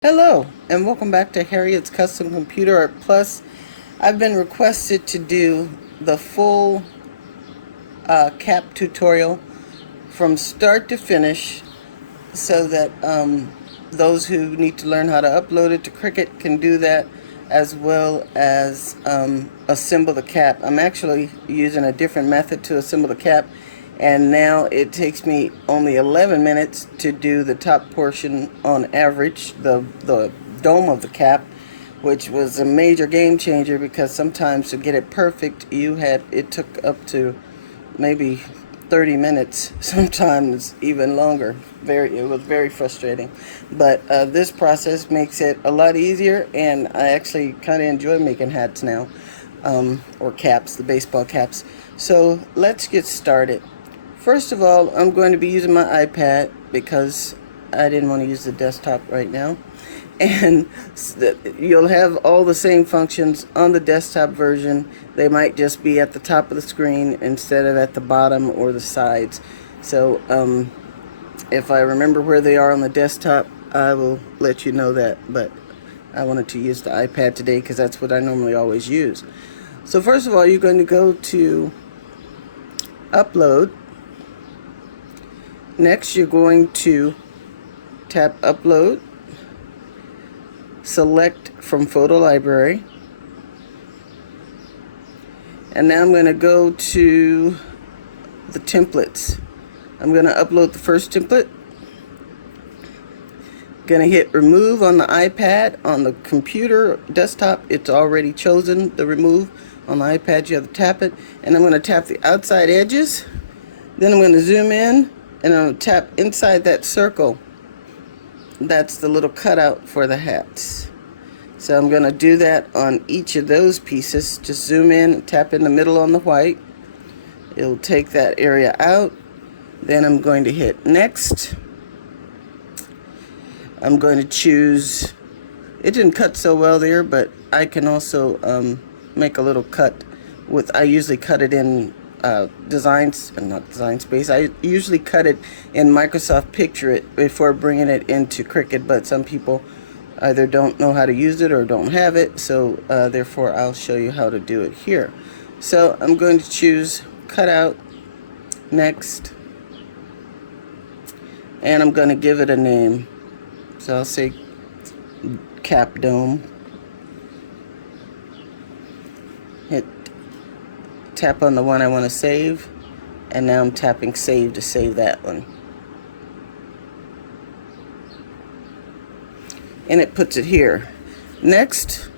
Hello, and welcome back to Harriet's Custom Computer Art Plus. I've been requested to do the full cap tutorial from start to finish so that those who need to learn how to upload it to Cricut can do that, as well as assemble the cap. I'm actually using a different method to assemble the cap, and now it takes me only 11 minutes to do the top portion on average, the dome of the cap, which was a major game changer because sometimes to get it perfect it took up to maybe 30 minutes, sometimes even longer. It was very frustrating, but this process makes it a lot easier, and I actually kind of enjoy making hats now, or caps, the baseball caps. So let's get started. First of all, I'm going to be using my iPad because I didn't want to use the desktop right now. And you'll have all the same functions on the desktop version. They might just be at the top of the screen instead of at the bottom or the sides. So if I remember where they are on the desktop, I will let you know that. But I wanted to use the iPad today because that's what I normally always use. So first of all, you're going to go to Upload. Next, you're going to tap Upload, select from Photo Library, and now I'm going to go to the templates. I'm going to upload the first template. Going to hit Remove on the iPad. On the computer desktop, it's already chosen the Remove. On the iPad, you have to tap it, and I'm going to tap the outside edges. Then I'm going to zoom in, and I'm going to tap inside that circle. That's the little cutout for the hats. So I'm going to do that on each of those pieces. Just zoom in and tap in the middle on the white. It'll take that area out. Then I'm going to hit Next. I'm going to choose, it didn't cut so well there, but I can also make a little cut with, I usually cut it in not Design Space. I usually cut it in Microsoft Picture It before bringing it into Cricut, but some people either don't know how to use it or don't have it, so therefore I'll show you how to do it here. So I'm going to choose Cutout, Next, and I'm going to give it a name. So I'll say Cap Dome. Hit tap on the one I want to save, and now I'm tapping Save to save that one. And it puts it here. Next,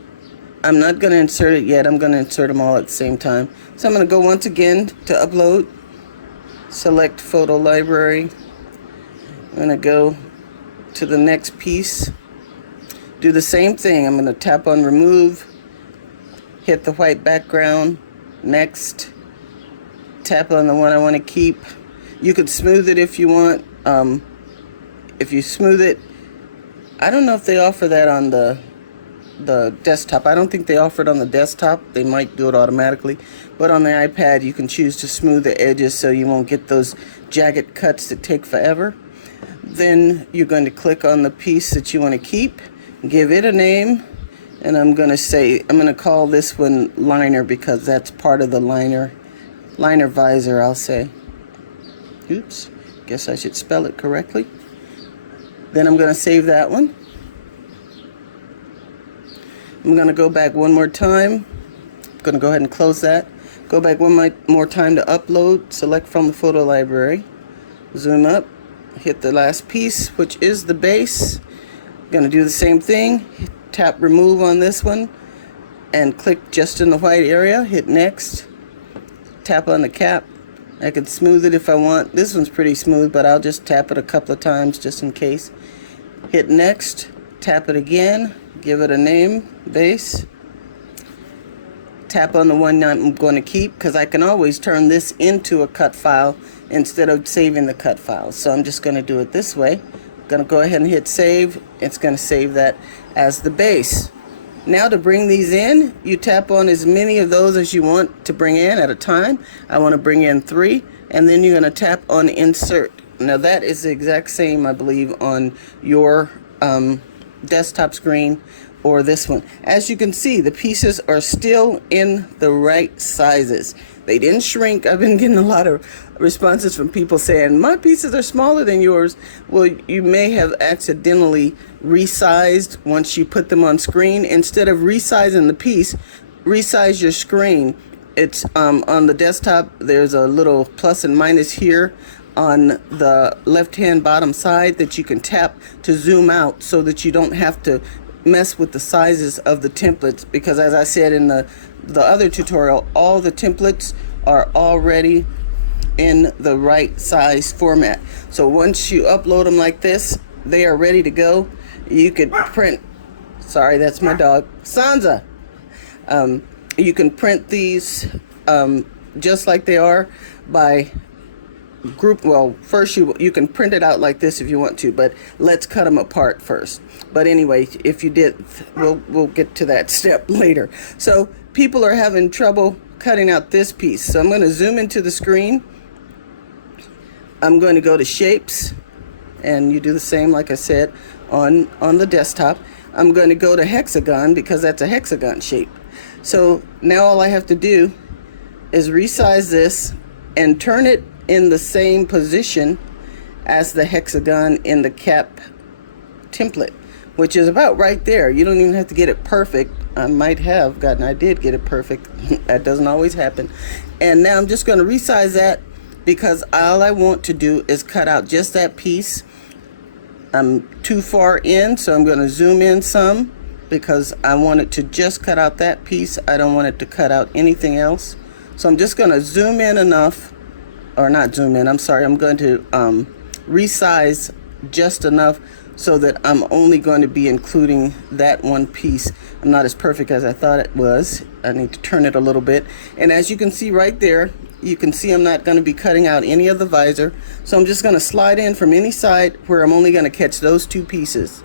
I'm not going to insert it yet. I'm going to insert them all at the same time. So I'm going to go once again to Upload, select Photo Library. I'm going to go to the next piece. Do the same thing. I'm going to tap on Remove, hit the white background, Next, tap on the one I want to keep. You could smooth it if you want. If you smooth it, I don't know if they offer that on the desktop. I don't think they offer it on the desktop. They might do it automatically, but on the iPad you can choose to smooth the edges so you won't get those jagged cuts that take forever. Then you're going to click on the piece that you want to keep, give it a name, and I'm going to call this one Liner because that's part of the liner visor, I'll say. Oops, guess I should spell it correctly. Then I'm going to save that one. I'm going to go back one more time. I'm going to go ahead and close that. Go back one more time to Upload, select from the Photo Library, zoom up, hit the last piece, which is the base. I'm going to do the same thing. Tap Remove on this one and click just in the white area, hit Next, tap on the cap. I can smooth it if I want. This one's pretty smooth, but I'll just tap it a couple of times just in case. Hit Next, tap it again, give it a name, Base. Tap on the one I'm going to keep because I can always turn this into a cut file instead of saving the cut file. So I'm just going to do it this way. Going to go ahead and hit Save. It's going to save that as the base. Now to bring these in, you tap on as many of those as you want to bring in at a time. I want to bring in 3, and then you're going to tap on Insert. Now that is the exact same, I believe, on your desktop screen or this one. As you can see, the pieces are still in the right sizes. They didn't shrink. I've been getting a lot of responses from people saying, my pieces are smaller than yours. Well, you may have accidentally resized once you put them on screen. Instead of resizing the piece, resize your screen. It's on the desktop, there's a little plus and minus here on the left hand bottom side that you can tap to zoom out so that you don't have to mess with the sizes of the templates, because as I said in the other tutorial, all the templates are already in the right size format. So once you upload them like this, they are ready to go. You could print, sorry, that's my dog, Sansa. You can print these just like they are by group. Well, first you can print it out like this if you want to, but let's cut them apart first. But anyway, if you did, we'll get to that step later. So people are having trouble cutting out this piece. So I'm going to zoom into the screen. I'm going to go to shapes, and you do the same like I said on the desktop. I'm going to go to hexagon because that's a hexagon shape. So now all I have to do is resize this and turn it in the same position as the hexagon in the cap template, which is about right there. You don't even have to get it perfect. I did get it perfect. That doesn't always happen. And now I'm just going to resize that because all I want to do is cut out just that piece. I'm too far in, so I'm going to zoom in some because I want it to just cut out that piece. I don't want it to cut out anything else. So I'm just going to zoom in enough, or not zoom in, I'm sorry, I'm going to resize just enough so that I'm only going to be including that one piece. I'm not as perfect as I thought it was. I need to turn it a little bit. And as you can see right there, you can see I'm not going to be cutting out any of the visor. So I'm just going to slide in from any side where I'm only going to catch those two pieces.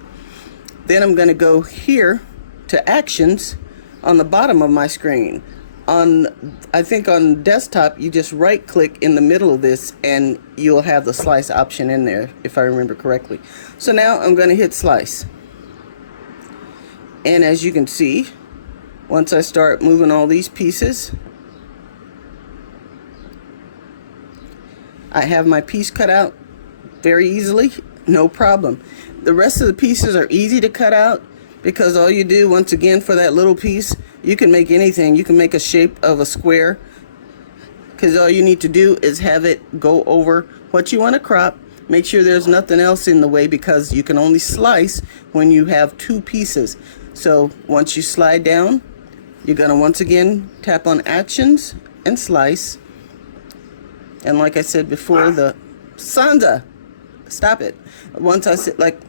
Then I'm going to go here to actions on the bottom of my screen. I think on desktop, you just right click in the middle of this and you'll have the slice option in there, if I remember correctly. So now I'm going to hit slice. And as you can see, once I start moving all these pieces, I have my piece cut out very easily, no problem. The rest of the pieces are easy to cut out because all you do, once again, for that little piece, you can make anything. You can make a shape of a square because all you need to do is have it go over what you want to crop. Make sure there's nothing else in the way because you can only slice when you have two pieces. So once you slide down, you're going to once again tap on actions and slice. And like I said before, the Sanda, stop it. Once I said, like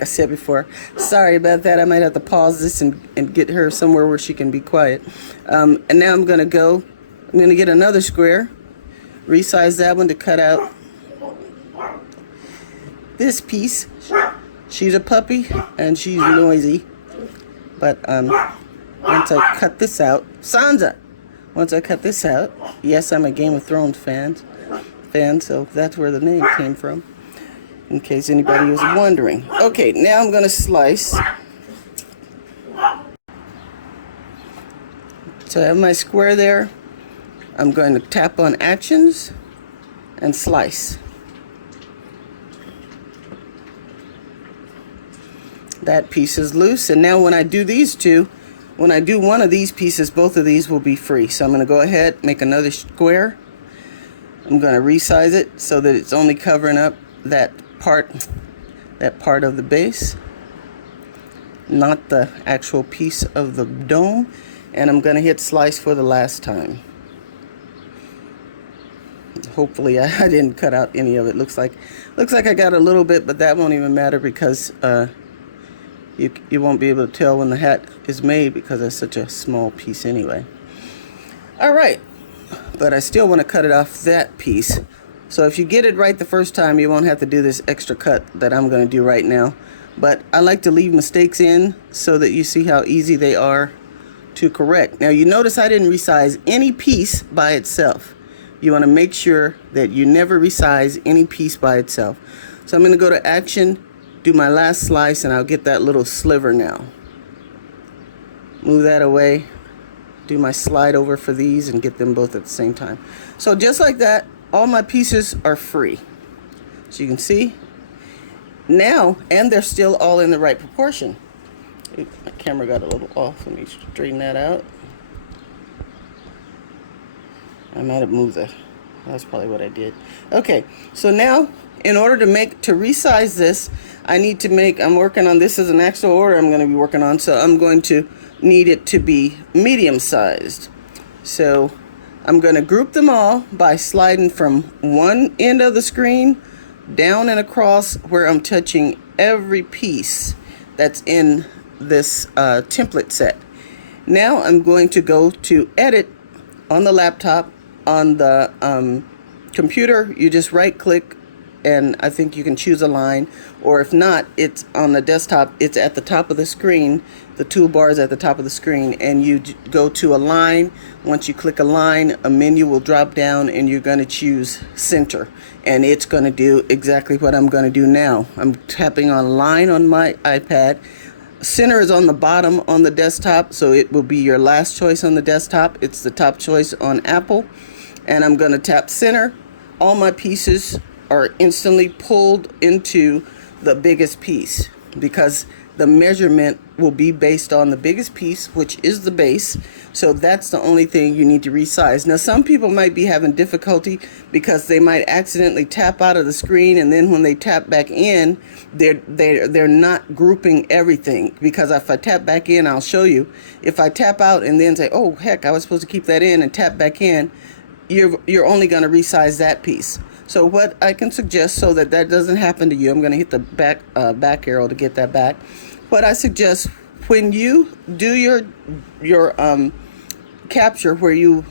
I said before, sorry about that. I might have to pause this and get her somewhere where she can be quiet. And now I'm going to get another square, resize that one to cut out this piece. She's a puppy and she's noisy. But once I cut this out, Sansa, once I cut this out, yes, I'm a Game of Thrones fan, so that's where the name came from, in case anybody was wondering. Okay, now I'm going to slice. So I have my square there. I'm going to tap on actions and slice. That piece is loose, and now when I do these two, when I do one of these pieces, both of these will be free. So I'm going to go ahead, make another square. I'm going to resize it so that it's only covering up that part of the base, not the actual piece of the dome. And I'm going to hit slice for the last time. Hopefully I didn't cut out any of it. Looks like I got a little bit, but that won't even matter because you won't be able to tell when the hat is made because it's such a small piece anyway. Alright, but I still want to cut it off that piece. So if you get it right the first time, you won't have to do this extra cut that I'm going to do right now. But I like to leave mistakes in so that you see how easy they are to correct. Now you notice I didn't resize any piece by itself. You want to make sure that you never resize any piece by itself. So I'm going to go to action, do my last slice, and I'll get that little sliver now. Move that away, do my slide over for these and get them both at the same time. So just like that, all my pieces are free. So you can see now, and they're still all in the right proportion. My camera got a little off. Let me straighten that out. I might have moved that. That's probably what I did. Okay, so now in order to resize this, I need to make, I'm working on this as an actual order I'm going to be working on, so I'm going to need it to be medium sized. So I'm going to group them all by sliding from one end of the screen down and across where I'm touching every piece that's in this template set. Now I'm going to go to edit on the laptop. On the computer, you just right click, and I think you can choose a line, or if not, it's on the desktop, it's at the top of the screen. The toolbar is at the top of the screen, and you go to a line. Once you click a line, a menu will drop down, and you're going to choose center, and it's going to do exactly what I'm going to do now. I'm tapping on line on my iPad. Center is on the bottom on the desktop, so it will be your last choice on the desktop. It's the top choice on Apple. And I'm going to tap center. All my pieces are instantly pulled into the biggest piece because the measurement will be based on the biggest piece, which is the base. So that's the only thing you need to resize. Now, some people might be having difficulty because they might accidentally tap out of the screen, and then when they tap back in, they're not grouping everything. Because if I tap back in, I'll show you. If I tap out and then say, oh heck, I was supposed to keep that in, and tap back in, you're only going to resize that piece. So what I can suggest, so that doesn't happen to you, I'm going to hit the back arrow to get that back. What I suggest, when you do your capture where you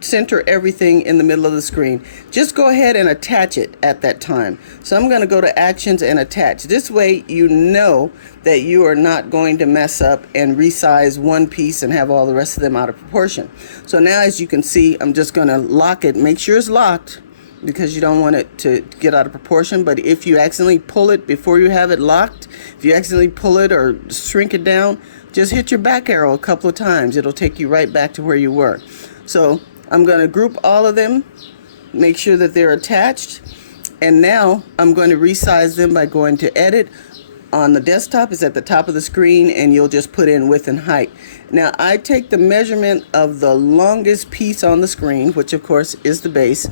center everything in the middle of the screen, just go ahead and attach it at that time. So I'm going to go to actions and attach. This way you know that you are not going to mess up and resize one piece and have all the rest of them out of proportion. So now, as you can see, I'm just going to lock it. Make sure it's locked, because you don't want it to get out of proportion. But if you accidentally pull it before you have it locked, if you accidentally pull it or shrink it down, just hit your back arrow a couple of times. It'll take you right back to where you were. So I'm going to group all of them, make sure that they're attached, and now I'm going to resize them by going to edit. On the desktop, it's at the top of the screen, and you'll just put in width and height. Now I take the measurement of the longest piece on the screen, which of course is the base,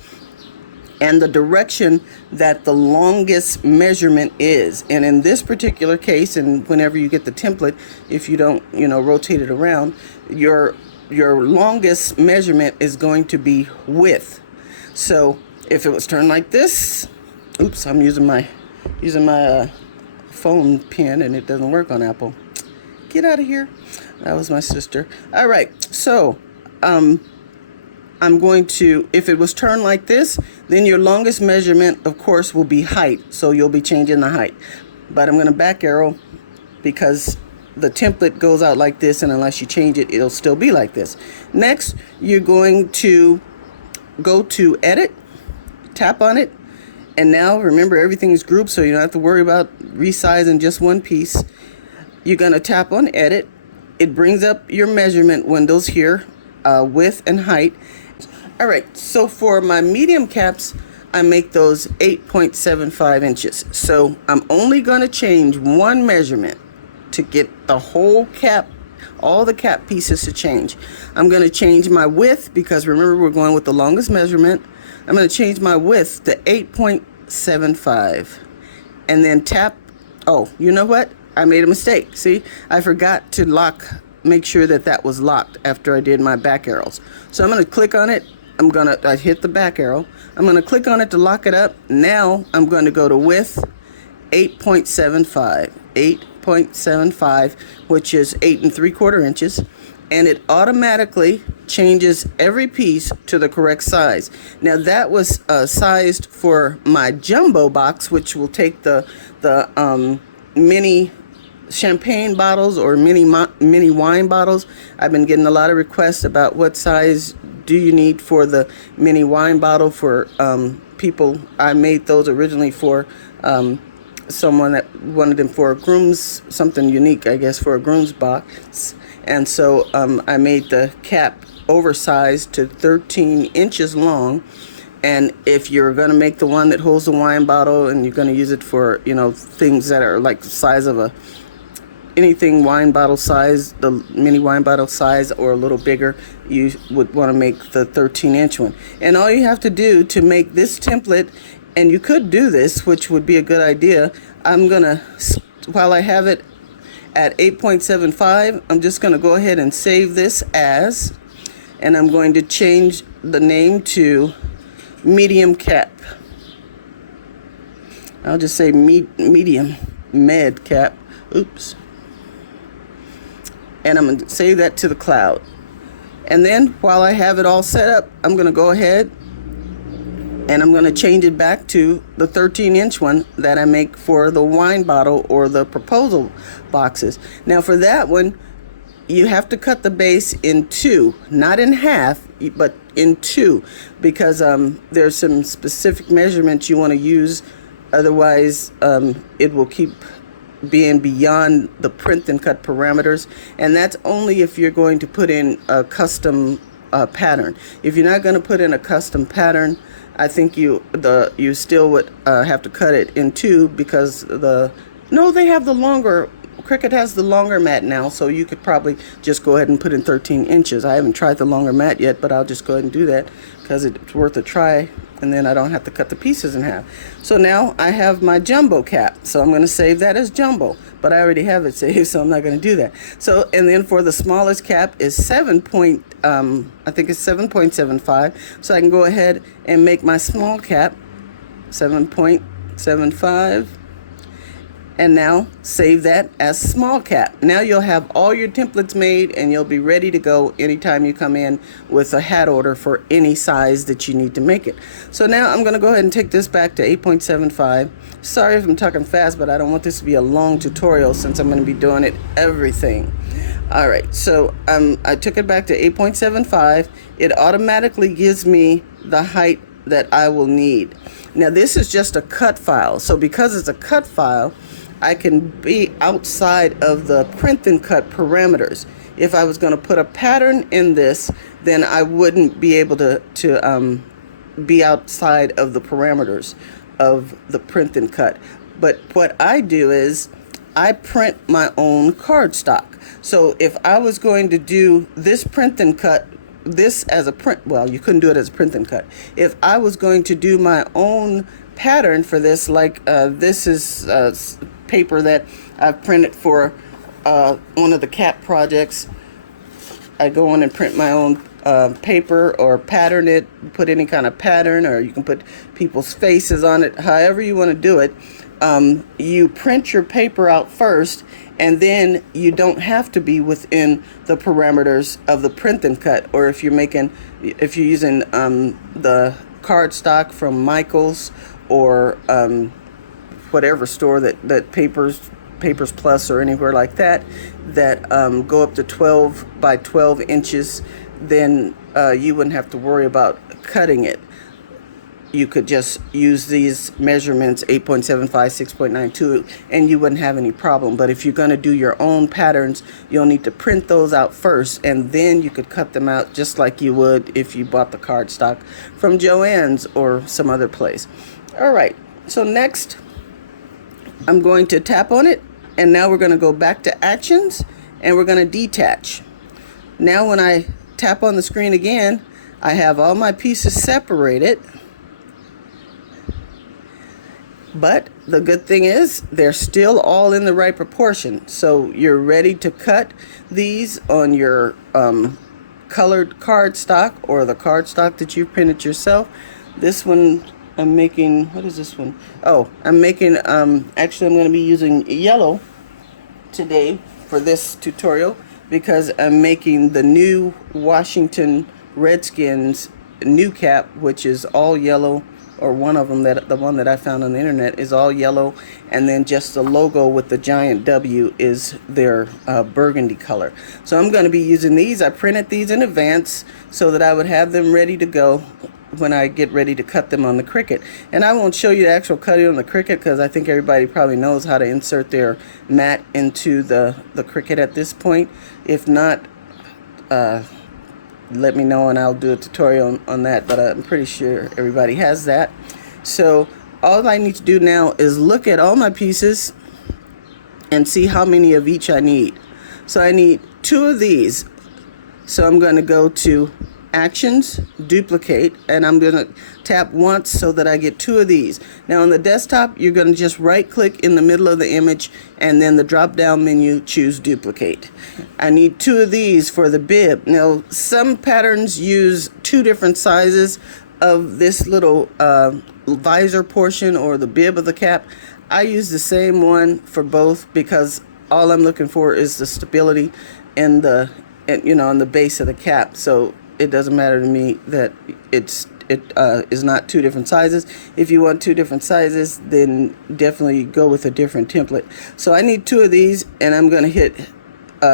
and the direction that the longest measurement is. And in this particular case, and whenever you get the template, if you don't, rotate it around, your longest measurement is going to be width. So if it was turned like this, oops, I'm using my phone pen and it doesn't work on Apple. Get out of here. That was my sister. All right, so I'm going to, if it was turned like this, then your longest measurement, of course, will be height. So you'll be changing the height. But I'm going to back arrow because the template goes out like this, and unless you change it, it'll still be like this. Next, you're going to go to edit, tap on it, and now remember, everything's grouped, so you don't have to worry about resizing just one piece. You're going to tap on edit. It brings up your measurement windows here, width and height. All right, so for my medium caps, I make those 8.75 inches. So I'm only going to change one measurement to get the whole cap, all the cap pieces to change. I'm going to change my width, because remember, we're going with the longest measurement. I'm going to change my width to 8.75 and then tap. Oh, you know what? I made a mistake. See, I forgot to make sure that was locked after I did my back arrows. So I'm going to click on it. I hit the back arrow. I'm going to click on it to lock it up. Now I'm going to go to width 8.75, 8.75, which is 8 3/4 inches. And it automatically changes every piece to the correct size. Now that was sized for my jumbo box, which will take the mini champagne bottles or mini wine bottles. I've been getting a lot of requests about what size do you need for the mini wine bottle for people. I made those originally for someone that wanted them for a groom's, something unique, I guess, for a groom's box. And so I made the cap oversized to 13 inches long. And if you're going to make the one that holds the wine bottle and you're going to use it for, you know, things that are like the size of a, anything wine bottle size, the mini wine bottle size or a little bigger, you would want to make the 13-inch one. And all you have to do to make this template, and you could do this, which would be a good idea, I'm going to, while I have it at 8.75, I'm just going to go ahead and save this as, and I'm going to change the name to medium cap. I'll just say medium med cap. Oops. And I'm going to save that to the cloud. And then while I have it all set up, I'm going to go ahead and I'm going to change it back to the 13-inch one that I make for the wine bottle or the proposal boxes. Now for that one, you have to cut the base in two, not in half, but in two, because there's some specific measurements you want to use. Otherwise, it will keep being beyond the print and cut parameters, and that's only if you're going to put in a custom pattern. If you're not going to put in a custom pattern, I think you still would have to cut it in two, because they have the longer, Cricut has the longer mat now, so you could probably just go ahead and put in 13 inches. I haven't tried the longer mat yet, but I'll just go ahead and do that because it's worth a try, and then I don't have to cut the pieces in half. So now I have my jumbo cap, so I'm going to save that as jumbo, but I already have it saved, so I'm not going to do that. So, and then for the smallest cap is I think it's 7.75, so I can go ahead and make my small cap 7.75, and now save that as small cap. Now you'll have all your templates made and you'll be ready to go anytime you come in with a hat order for any size that you need to make it. So now I'm going to go ahead and take this back to 8.75. Sorry if I'm talking fast, but I don't want this to be a long tutorial since I'm going to be doing it everything. Alright, so I took it back to 8.75. It automatically gives me the height that I will need. Now this is just a cut file, so because it's a cut file, I can be outside of the print and cut parameters. If I was going to put a pattern in this, then I wouldn't be able to be outside of the parameters of the print and cut. But what I do is I print my own cardstock. So if I was going to do this print and cut, this as a print, well, you couldn't do it as a print and cut. If I was going to do my own pattern for this, like this is paper that I've printed for one of the cap projects. I go in and print my own paper or pattern it, put any kind of pattern, or you can put people's faces on it, however you want to do it. You print your paper out first, and then you don't have to be within the parameters of the print and cut. Or if you're using the cardstock from Michael's or whatever store that Papers Plus or anywhere like that go up to 12 by 12 inches, then you wouldn't have to worry about cutting it. You could just use these measurements, 8.75, 6.92, and you wouldn't have any problem. But if you're going to do your own patterns, you'll need to print those out first, and then you could cut them out just like you would if you bought the cardstock from Joann's or some other place. All right, so next I'm going to tap on it, and now we're going to go back to actions, and we're going to detach. Now when I tap on the screen again, I have all my pieces separated. But the good thing is they're still all in the right proportion. So you're ready to cut these on your colored cardstock or the cardstock that you printed yourself. This one I'm making, what is this one? Oh, I'm making, actually I'm going to be using yellow today for this tutorial because I'm making the new Washington Redskins new cap, which is all yellow, or one of them, the one that I found on the internet is all yellow, and then just the logo with the giant W is their burgundy color. So I'm going to be using these. I printed these in advance so that I would have them ready to go when I get ready to cut them on the Cricut. And I won't show you the actual cutting on the Cricut because I think everybody probably knows how to insert their mat into the Cricut at this point. If not, let me know and I'll do a tutorial on that, but I'm pretty sure everybody has that. So all I need to do now is look at all my pieces and see how many of each I need. So I need 2 of these. So I'm going to go to Actions, Duplicate, and I'm going to tap once so that I get 2 of these. Now on the desktop, you're going to just right click in the middle of the image and then the drop down menu, choose Duplicate. I need 2 of these for the bib. Now some patterns use 2 different sizes of this little visor portion or the bib of the cap. I use the same one for both because all I'm looking for is the stability and the on the base of the cap. So it doesn't matter to me that it is not 2 different sizes. If you want 2 different sizes, then definitely go with a different template. So I need 2 of these, and I'm going to hit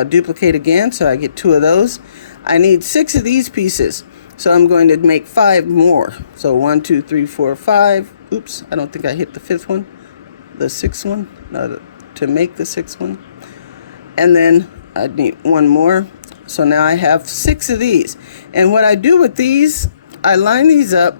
duplicate again, so I get 2 of those. I need 6 of these pieces, so I'm going to make 5 more. So 1, 2, 3, 4, 5. Oops, I don't think I hit the 5th one, the 6th one, to make the 6th one. And then I need 1 more. So now I have 6 of these. And what I do with these, I line these up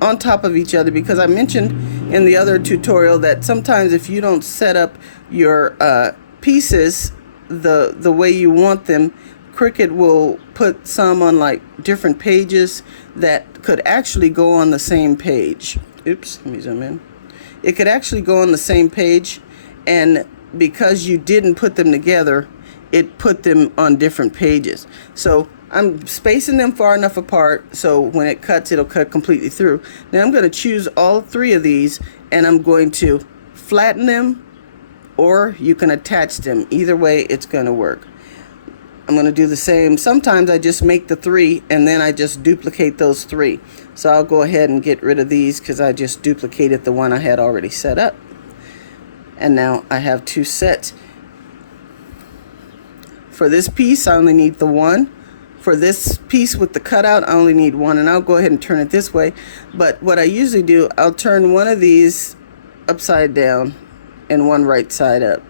on top of each other because I mentioned in the other tutorial that sometimes if you don't set up your pieces the way you want them, Cricut will put some on like different pages that could actually go on the same page. Oops, let me zoom in. It could actually go on the same page, and because you didn't put them together, it put them on different pages. So I'm spacing them far enough apart so when it cuts, it'll cut completely through. Now I'm going to choose all 3 of these and I'm going to flatten them, or you can attach them. Either way, it's going to work. I'm going to do the same. Sometimes I just make the 3 and then I just duplicate those 3. So I'll go ahead and get rid of these because I just duplicated the one I had already set up. And now I have 2 sets. For this piece, I only need the 1. For this piece with the cutout, I only need 1. And I'll go ahead and turn it this way. But what I usually do, I'll turn one of these upside down and one right side up.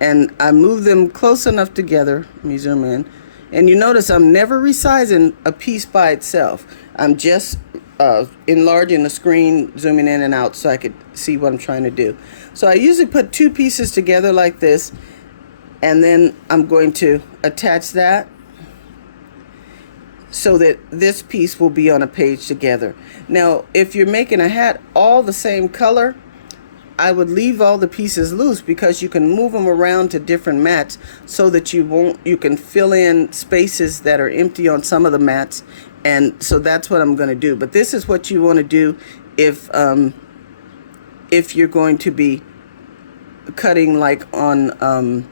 And I move them close enough together. Let me zoom in. And you notice I'm never resizing a piece by itself. I'm just enlarging the screen, zooming in and out so I could see what I'm trying to do. So I usually put 2 pieces together like this, and then I'm going to attach that so that this piece will be on a page together. Now, if you're making a hat all the same color, I would leave all the pieces loose because you can move them around to different mats so that you can fill in spaces that are empty on some of the mats. And so that's what I'm going to do. But this is what you want to do if you're going to be cutting like on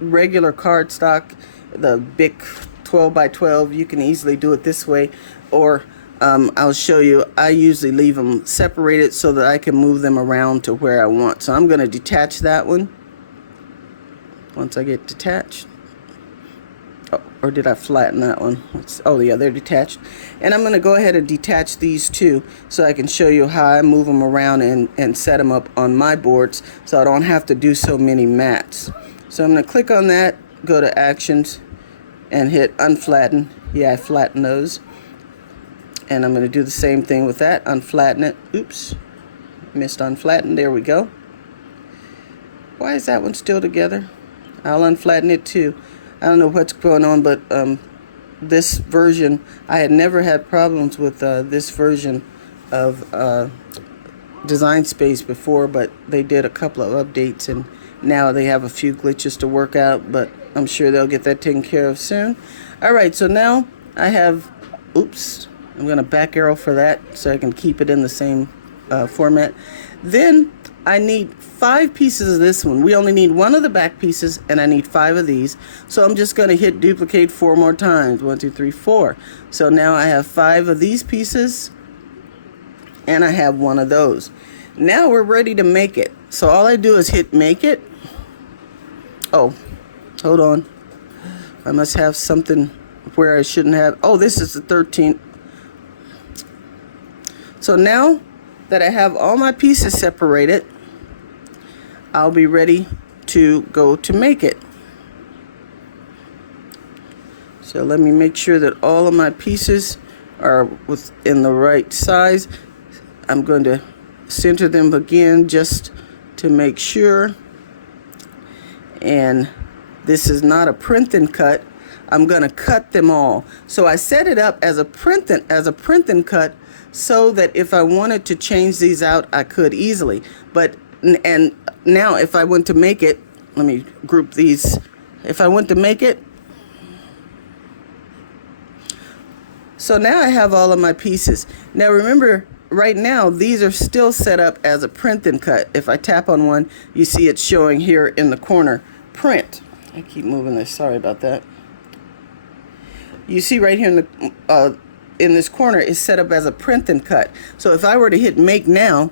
regular cardstock, the big 12 by 12. You can easily do it this way, or I'll show you. I usually leave them separated so that I can move them around to where I want. So I'm going to detach that one. Once I get detached. Oh, or did I flatten that one? Oh yeah, they're detached. And I'm going to go ahead and detach these 2 so I can show you how I move them around and set them up on my boards so I don't have to do so many mats. So I'm going to click on that, go to Actions, and hit Unflatten. Yeah, I flatten those. And I'm going to do the same thing with that, unflatten it. Oops, missed unflatten. There we go. Why is that one still together? I'll unflatten it too. I don't know what's going on, but this version, I had never had problems with this version of Design Space before, but they did a couple of updates and now they have a few glitches to work out, but I'm sure they'll get that taken care of soon. Alright, so now I have, oops, I'm going to back arrow for that so I can keep it in the same format. Then I need 5 pieces of this one. We only need 1 of the back pieces and I need 5 of these. So I'm just going to hit duplicate 4 more times. 1, 2, 3, 4. So now I have 5 of these pieces and I have 1 of those. Now we're ready to make it. So all I do is hit make it. Oh, hold on. I must have something where I shouldn't have. Oh, this is the 13th. So now that I have all my pieces separated, I'll be ready to go to make it. So let me make sure that all of my pieces are within the right size. I'm going to center them again just to make sure. And this is not a print and cut. I'm going to cut them all. So I set it up as a print and cut so that if I wanted to change these out, I could easily. But and now if I went to make it, let me group these. If I went to make it, so now I have all of my pieces. Now remember, right now these are still set up as a print and cut. If I tap on one, you see it's showing here in the corner, print. I keep moving this, sorry about that. You see right here in this corner is set up as a print and cut. So if I were to hit make now,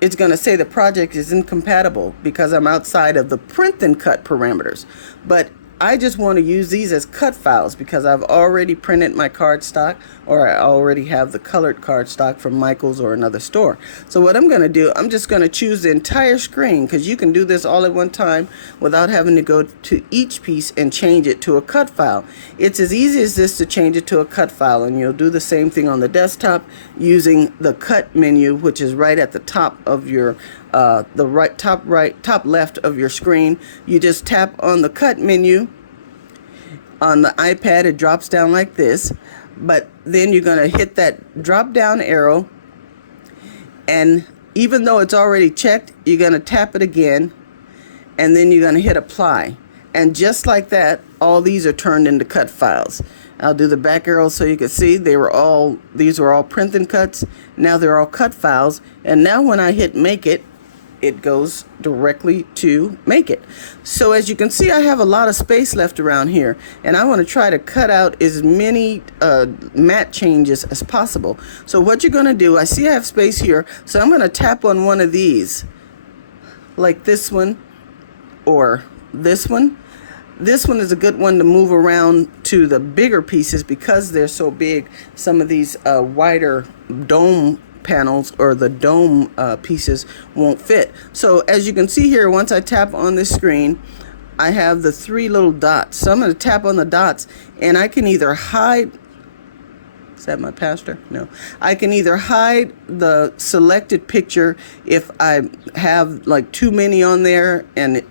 it's going to say the project is incompatible because I'm outside of the print and cut parameters. But I just want to use these as cut files because I've already printed my cardstock, or I already have the colored cardstock from Michael's or another store. So what I'm going to do, I'm just going to choose the entire screen, because you can do this all at one time without having to go to each piece and change it to a cut file. It's as easy as this to change it to a cut file, and you'll do the same thing on the desktop using the cut menu, which is right at the top of your top left of your screen. You just tap on the cut menu. On the iPad it drops down like this, but then you're going to hit that drop down arrow, and even though it's already checked, you're going to tap it again, and then you're going to hit apply, and just like that all these are turned into cut files. I'll do the back arrow so you can see these were all print and cuts. Now they're all cut files, and now when I hit make it, it goes directly to make it. So as you can see, I have a lot of space left around here, and I want to try to cut out as many matte changes as possible. So what you're going to do, I see I have space here, so I'm going to tap on one of these, like this one or this one. This one is a good one to move around to the bigger pieces because they're so big. Some of these wider dome panels or the dome pieces won't fit. So as you can see here, once I tap on this screen, I have the three little dots. So I'm going to tap on the dots, and I can either hide. Is that my pastor? No. I can either hide the selected picture if I have like too many on there, and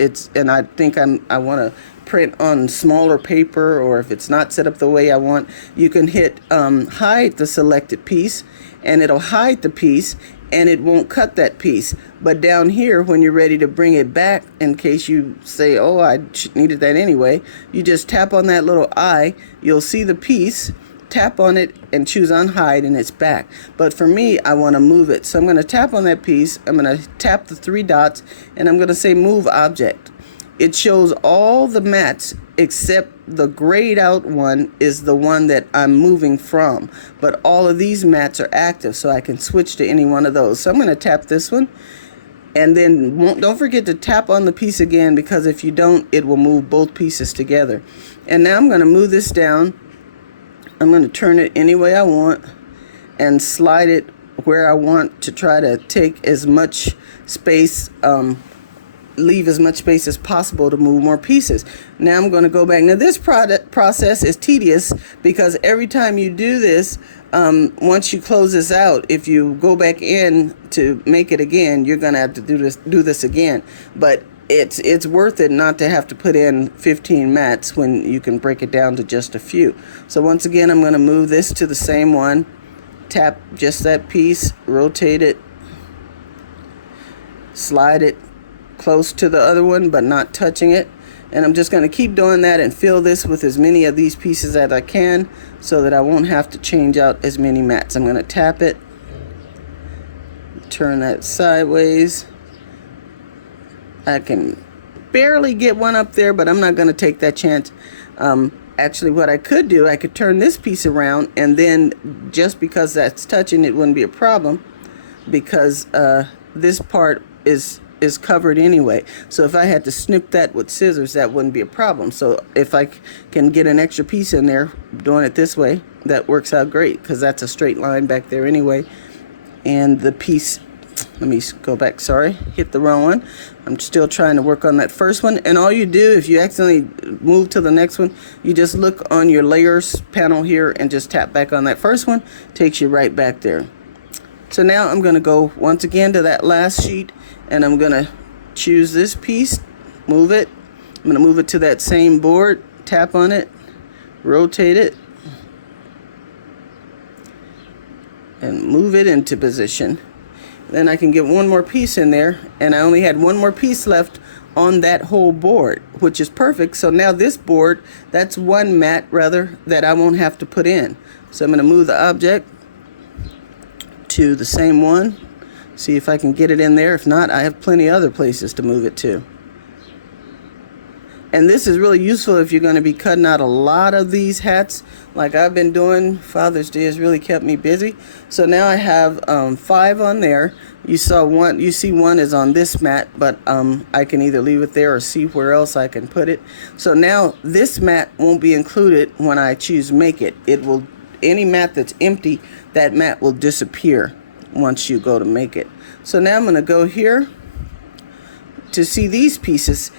I think I want to print on smaller paper, or if it's not set up the way I want, you can hit hide the selected piece, and it'll hide the piece and it won't cut that piece. But down here, when you're ready to bring it back, in case you say, oh, I needed that anyway, you just tap on that little eye, you'll see the piece, tap on it and choose unhide, and it's back. But for me, I want to move it, so I'm going to tap on that piece, I'm going to tap the three dots, and I'm going to say move object. It shows all the mats except the grayed out one is the one that I'm moving from, but all of these mats are active, so I can switch to any one of those. So I'm going to tap this one, and then don't forget to tap on the piece again, because if you don't, it will move both pieces together. And now I'm going to move this down. I'm going to turn it any way I want and slide it where I want to try to take as much space, leave as much space as possible to move more pieces. Now I'm going to go back. Now this process is tedious because every time you do this, once you close this out, if you go back in to make it again, you're going to have to do this again. But it's worth it not to have to put in 15 mats when you can break it down to just a few. So once again, I'm going to move this to the same one, tap just that piece, rotate it, slide it close to the other one but not touching it, and I'm just going to keep doing that and fill this with as many of these pieces as I can so that I won't have to change out as many mats. I'm going to tap it, turn that sideways. I can barely get one up there, but I'm not going to take that chance. Actually, what I could do, I could turn this piece around, and then just because that's touching, it wouldn't be a problem, because this part is is covered anyway. So if I had to snip that with scissors, that wouldn't be a problem. So if I can get an extra piece in there doing it this way, that works out great, because that's a straight line back there anyway. And the piece, let me go back, sorry, hit the wrong one. I'm still trying to work on that first one. And all you do, if you accidentally move to the next one, you just look on your layers panel here and just tap back on that first one. Takes you right back there. So now I'm going to go once again to that last sheet, and I'm going to choose this piece, move it. I'm going to move it to that same board, tap on it, rotate it, and move it into position. Then I can get one more piece in there, and I only had one more piece left on that whole board, which is perfect. So now this board, that's one mat rather, that I won't have to put in. So I'm going to move the object to the same one, see if I can get it in there. If not, I have plenty of other places to move it to. And this is really useful if you're going to be cutting out a lot of these hats like I've been doing. Father's Day has really kept me busy. So now I have 5 on there. You see one is on this mat, but I can either leave it there or see where else I can put it. So now this mat won't be included when I choose make it. It will, any mat that's empty, that mat will disappear once you go to make it. So now I'm going to go here to see these pieces.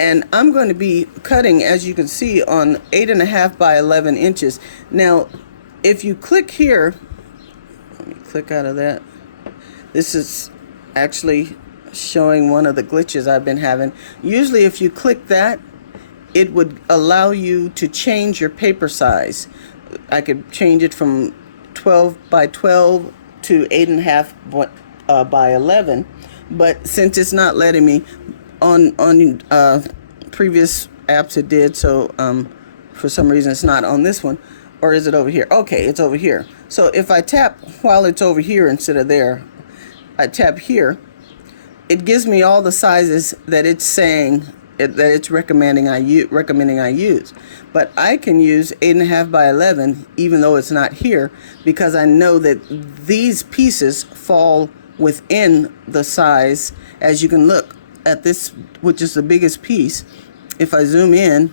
And I'm going to be cutting, as you can see, on 8.5 by 11 inches. Now, if you click here, let me click out of that. This is actually showing one of the glitches I've been having. Usually if you click that, it would allow you to change your paper size. I could change it from 12 by 12 to 8.5 by 11. But since it's not letting me, on previous apps it did, so for some reason it's not on this one. Or is it over here? Okay, it's over here. So if I tap while it's over here instead of there, I tap here, it gives me all the sizes that it's saying that it's recommending I use. But I can use 8.5 by 11 even though it's not here, because I know that these pieces fall within the size. As you can look at this, which is the biggest piece, if I zoom in,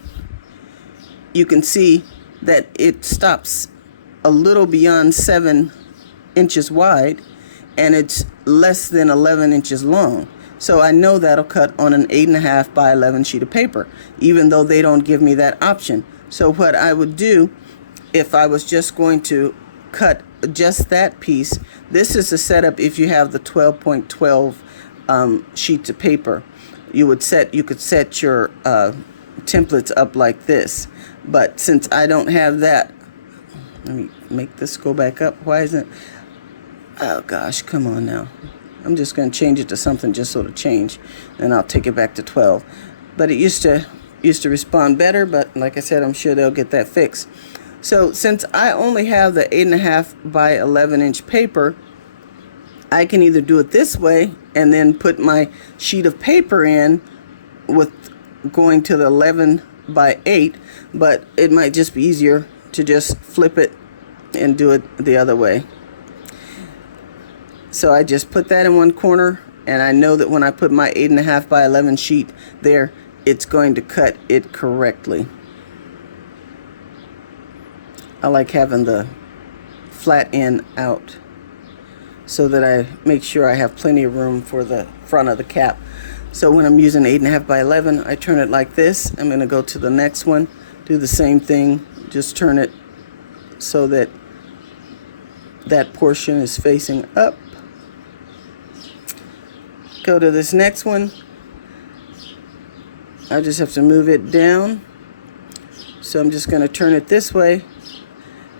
you can see that it stops a little beyond 7 inches wide, and it's less than 11 inches long. So I know that'll cut on an 8.5 by 11 sheet of paper, even though they don't give me that option. So what I would do, if I was just going to cut just that piece, this is the setup if you have the 12.12 sheets of paper. You could set your templates up like this. But since I don't have that, let me make this go back up. Why isn't it? Oh gosh, come on now. I'm just going to change it to something just so to change, and I'll take it back to 12. But it used to respond better, but like I said, I'm sure they'll get that fixed. So since I only have the 8.5 by 11 inch paper, I can either do it this way and then put my sheet of paper in with going to the 11 by 8, but it might just be easier to just flip it and do it the other way. So I just put that in one corner, and I know that when I put my 8.5 by 11 sheet there, it's going to cut it correctly. I like having the flat end out so that I make sure I have plenty of room for the front of the cap. So when I'm using 8.5 by 11, I turn it like this. I'm going to go to the next one, do the same thing, just turn it so that that portion is facing up. Go to this next one. I just have to move it down. So I'm just going to turn it this way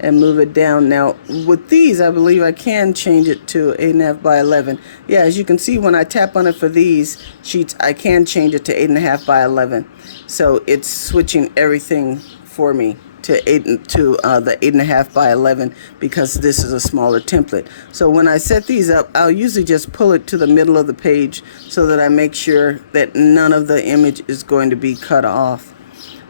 and move it down. Now with these, I believe I can change it to 8.5 by 11. Yeah, as you can see, when I tap on it for these sheets, I can change it to 8.5 by 11. So it's switching everything for me to the 8.5 by 11, because this is a smaller template. So when I set these up, I'll usually just pull it to the middle of the page so that I make sure that none of the image is going to be cut off.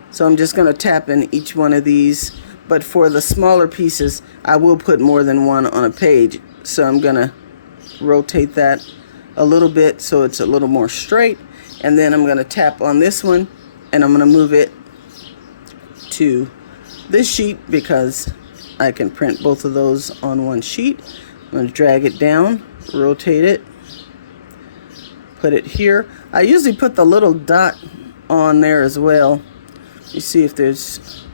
So I'm just going to tap in each one of these. But for the smaller pieces, I will put more than one on a page. So I'm going to rotate that a little bit so it's a little more straight. And then I'm going to tap on this one and I'm going to move it to this sheet because I can print both of those on one sheet. I'm going to drag it down, rotate it, put it here. I usually put the little dot on there as well. You see if there's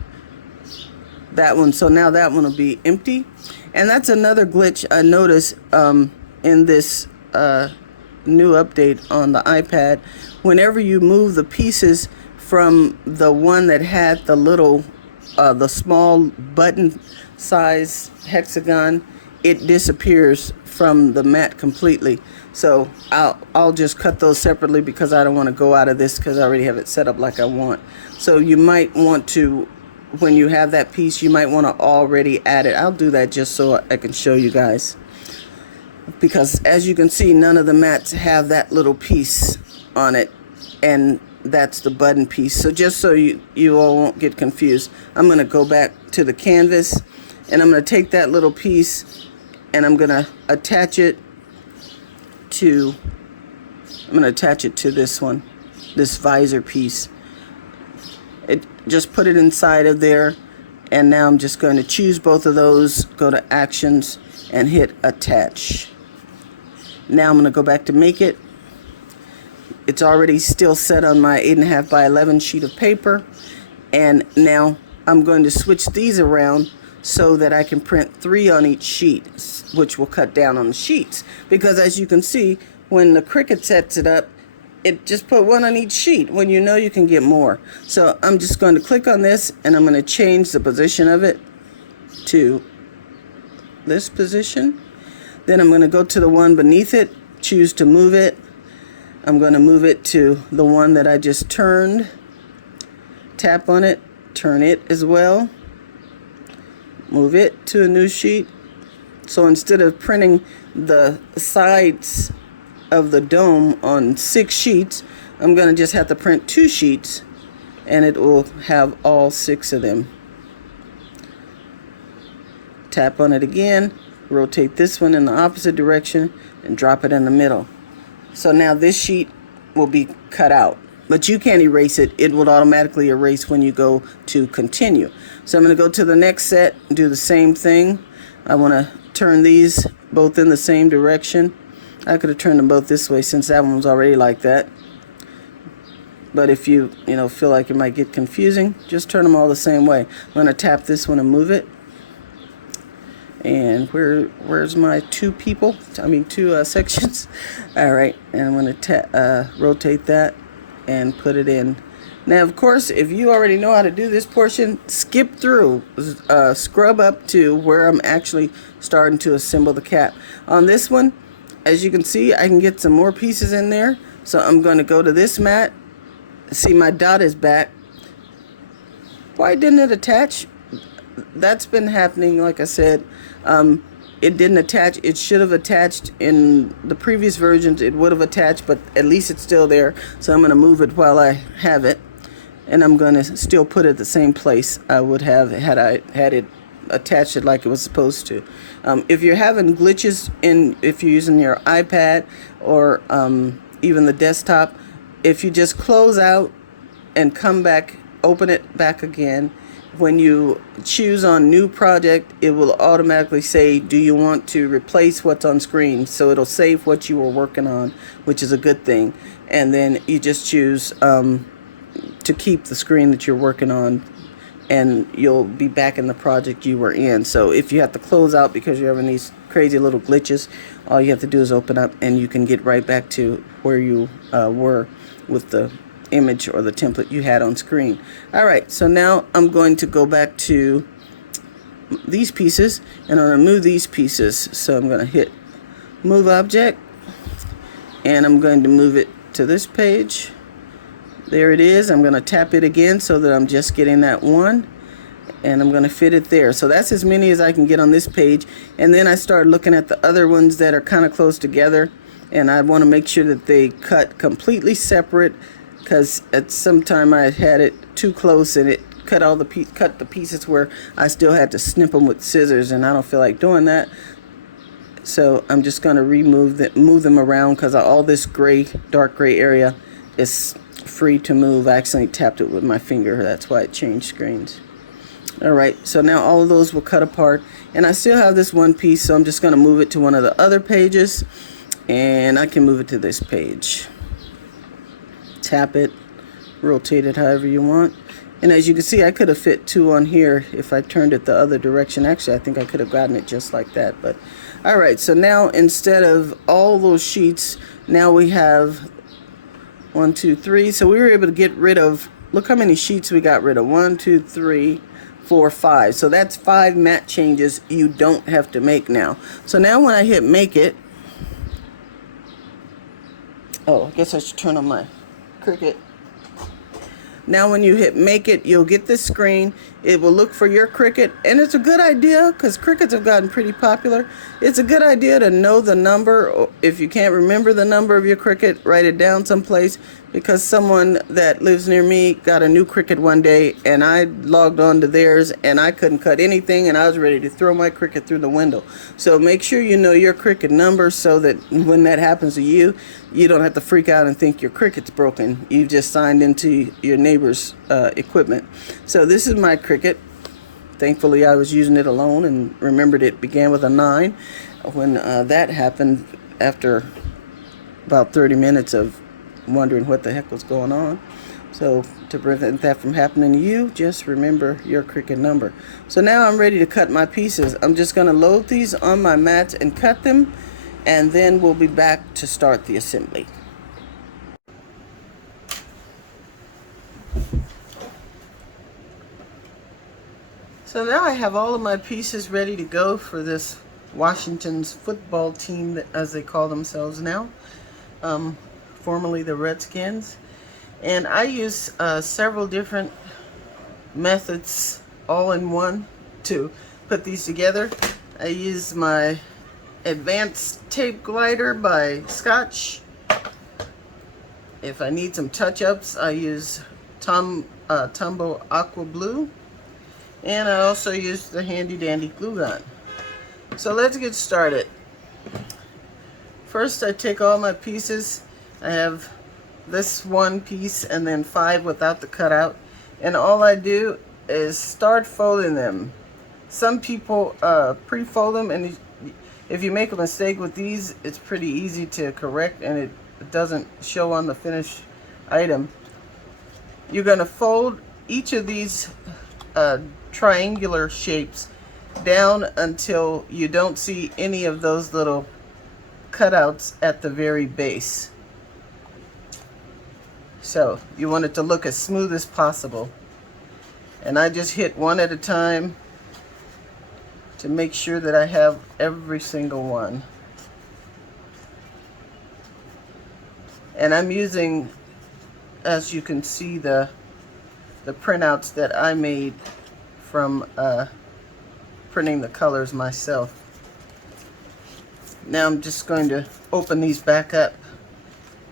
that one. So now that one will be empty. And that's another glitch I noticed in this new update on the iPad. Whenever you move the pieces from the one that had the little, the small button size hexagon, it disappears from the mat completely. So I'll just cut those separately because I don't want to go out of this because I already have it set up like I want. So you might want to, when you have that piece, you might want to already add it. I'll do that just so I can show you guys. Because as you can see, none of the mats have that little piece on it. And that's the button piece. So just so you all won't get confused, I'm going to go back to the canvas and I'm going to take that little piece and I'm going to attach it to, this one, this visor piece. Just put it inside of there, and now I'm just going to choose both of those, go to actions and hit attach. Now I'm going to go back to make it. It's already still set on my 8.5 by 11 sheet of paper, and now I'm going to switch these around so that I can print 3 on each sheet, which will cut down on the sheets, because as you can see, when the Cricut sets it up, it just put 1 on each sheet when you know you can get more. So I'm just going to click on this and I'm going to change the position of it to this position. Then I'm going to go to the one beneath it, choose to move it. I'm going to move it to the one that I just turned. Tap on it, turn it as well. Move it to a new sheet. So instead of printing the sides of the dome on 6 sheets, I'm going to just have to print 2 sheets and it will have all 6 of them. Tap on it again, rotate this one in the opposite direction and drop it in the middle. So now this sheet will be cut out, but you can't erase it. It will automatically erase when you go to continue. So I'm going to go to the next set and do the same thing. I want to turn these both in the same direction. I could have turned them both this way since that one was already like that. But if you feel like it might get confusing, just turn them all the same way. I'm going to tap this one and move it. And where's my 2 people? I mean 2 sections. All right, and I'm going to rotate that and put it in. Now, of course, if you already know how to do this portion, skip through, scrub up to where I'm actually starting to assemble the cap. On this one, as you can see, I can get some more pieces in there. So I'm going to go to this mat. See, my dot is back. Why didn't it attach? That's been happening, like I said. It didn't attach. It should have attached in the previous versions. It would have attached, but at least it's still there. So I'm going to move it while I have it. And I'm going to still put it the same place I would have had I had it attached it like it was supposed to. If you're having glitches if you're using your iPad or even the desktop, if you just close out and come back, open it back again, when you choose on new project, it will automatically say, do you want to replace what's on screen? So it'll save what you were working on, which is a good thing. And then you just choose to keep the screen that you're working on, and you'll be back in the project you were in. So if you have to close out because you're having these crazy little glitches, all you have to do is open up and you can get right back to where you were with the image or the template you had on screen. Alright, so now I'm going to go back to these pieces and I'm going to move these pieces. So I'm going to hit move object and I'm going to move it to this page. There it is. I'm going to tap it again so that I'm just getting that one, and I'm going to fit it there. So that's as many as I can get on this page, and then I start looking at the other ones that are kind of close together, and I want to make sure that they cut completely separate, because at some time I had it too close and it cut the pieces where I still had to snip them with scissors, and I don't feel like doing that. So I'm just going to move them around because all this gray, dark gray area is free to move. I accidentally tapped it with my finger. That's why it changed screens. Alright, so now all of those will cut apart, and I still have this one piece, so I'm just going to move it to one of the other pages, and I can move it to this page. Tap it, rotate it however you want, and as you can see, I could have fit two on here if I turned it the other direction. Actually, I think I could have gotten it just like that. But alright, so now instead of all those sheets, now we have 1, 2, 3. So we were able to get rid of, look how many sheets we got rid of. 1, 2, 3, 4, 5. So that's 5 matte changes you don't have to make now. So now when I hit make it, oh, I guess I should turn on my Cricut. Now when you hit make it, you'll get this screen. It will look for your Cricut, and it's a good idea because Cricuts have gotten pretty popular. It's a good idea to know the number. If you can't remember the number of your Cricut, write it down someplace, because someone that lives near me got a new Cricut one day, and I logged on to theirs and I couldn't cut anything, and I was ready to throw my Cricut through the window. So make sure you know your Cricut number so that when that happens to you, you don't have to freak out and think your Cricut's broken. You just signed into your neighbor's equipment. So this is my Cricut. Thankfully I was using it alone and remembered it began with a 9 when that happened after about 30 minutes of wondering what the heck was going on. So to prevent that from happening to you, just remember your Cricut number. So now I'm ready to cut my pieces. I'm just going to load these on my mats and cut them, and then we'll be back to start the assembly. So now I have all of my pieces ready to go for this Washington's football team, as they call themselves now, formerly the Redskins. And I use several different methods all in one to put these together. I use my Advanced Tape Glider by Scotch. If I need some touch-ups, I use Tombow Aqua Blue. And I also use the handy dandy glue gun. So let's get started. First I take all my pieces. I have this one piece and then 5 without the cutout. And all I do is start folding them. Some people pre-fold them, and if you make a mistake with these, it's pretty easy to correct and it doesn't show on the finished item. You're going to fold each of these triangular shapes down until you don't see any of those little cutouts at the very base. So you want it to look as smooth as possible. And I just hit one at a time to make sure that I have every single one. And I'm using, as you can see, the printouts that I made from printing the colors myself. Now I'm just going to open these back up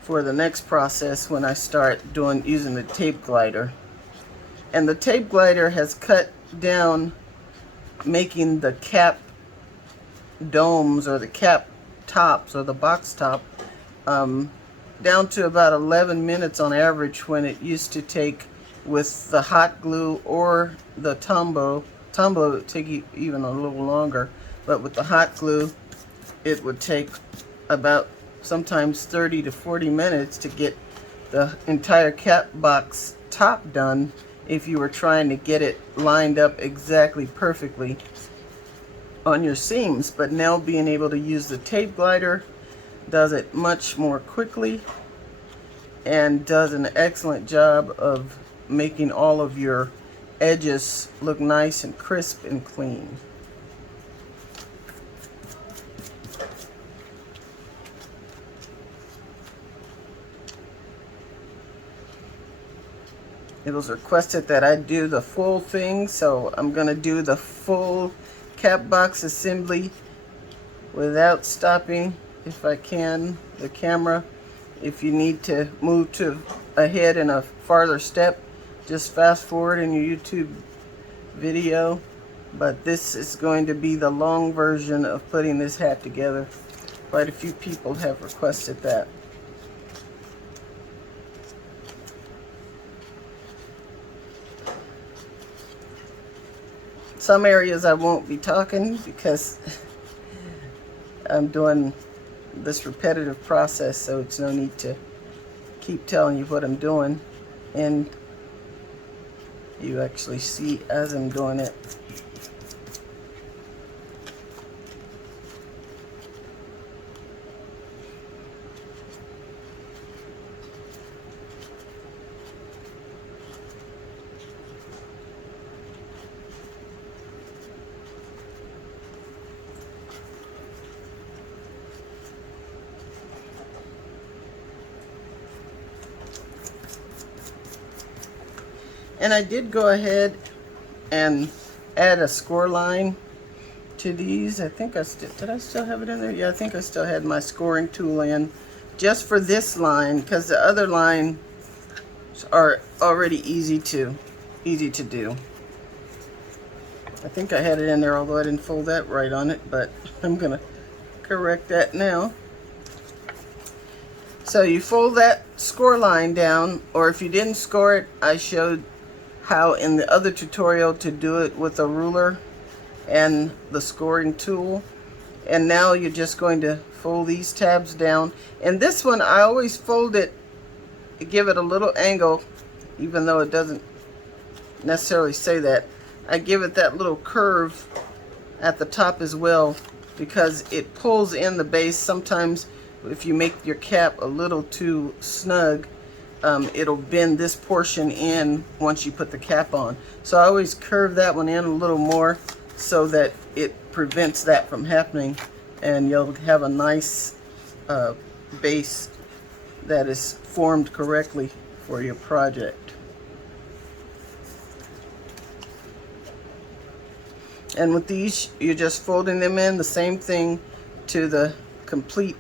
for the next process when I start using the tape glider. And the tape glider has cut down making the cap domes or the cap tops or the box top down to about 11 minutes on average, when it used to take with the hot glue or the Tombow. Tombow would take even a little longer, but with the hot glue it would take about sometimes 30 to 40 minutes to get the entire cap box top done if you were trying to get it lined up exactly perfectly on your seams. But now being able to use the tape glider does it much more quickly and does an excellent job of making all of your edges look nice and crisp and clean. It was requested that I do the full thing, so I'm going to do the full cap box assembly without stopping, if I can, the camera. If you need to move to ahead in a farther step, just fast forward in your YouTube video. but this is going to be the long version of putting this hat together. Quite a few people have requested that. Some areas I won't be talking because I'm doing this repetitive process, so it's no need to keep telling you what I'm doing, and you actually see as I'm doing it. And I did go ahead and add a score line to these. I think did I still have it in there? Yeah, I think I still had my scoring tool in just for this line, because the other lines are already easy to do. I think I had it in there, although I didn't fold that right on it, but I'm gonna correct that now. So you fold that score line down, or if you didn't score it, I showed how in the other tutorial to do it with a ruler and the scoring tool. And now you're just going to fold these tabs down. And this one, I always fold it, give it a little angle, even though it doesn't necessarily say that. I give it that little curve at the top as well, because it pulls in the base. Sometimes if you make your cap a little too snug, it'll bend this portion in once you put the cap on. So I always curve that one in a little more so that it prevents that from happening, and you'll have a nice base that is formed correctly for your project. And with these, you're just folding them in the same thing to the complete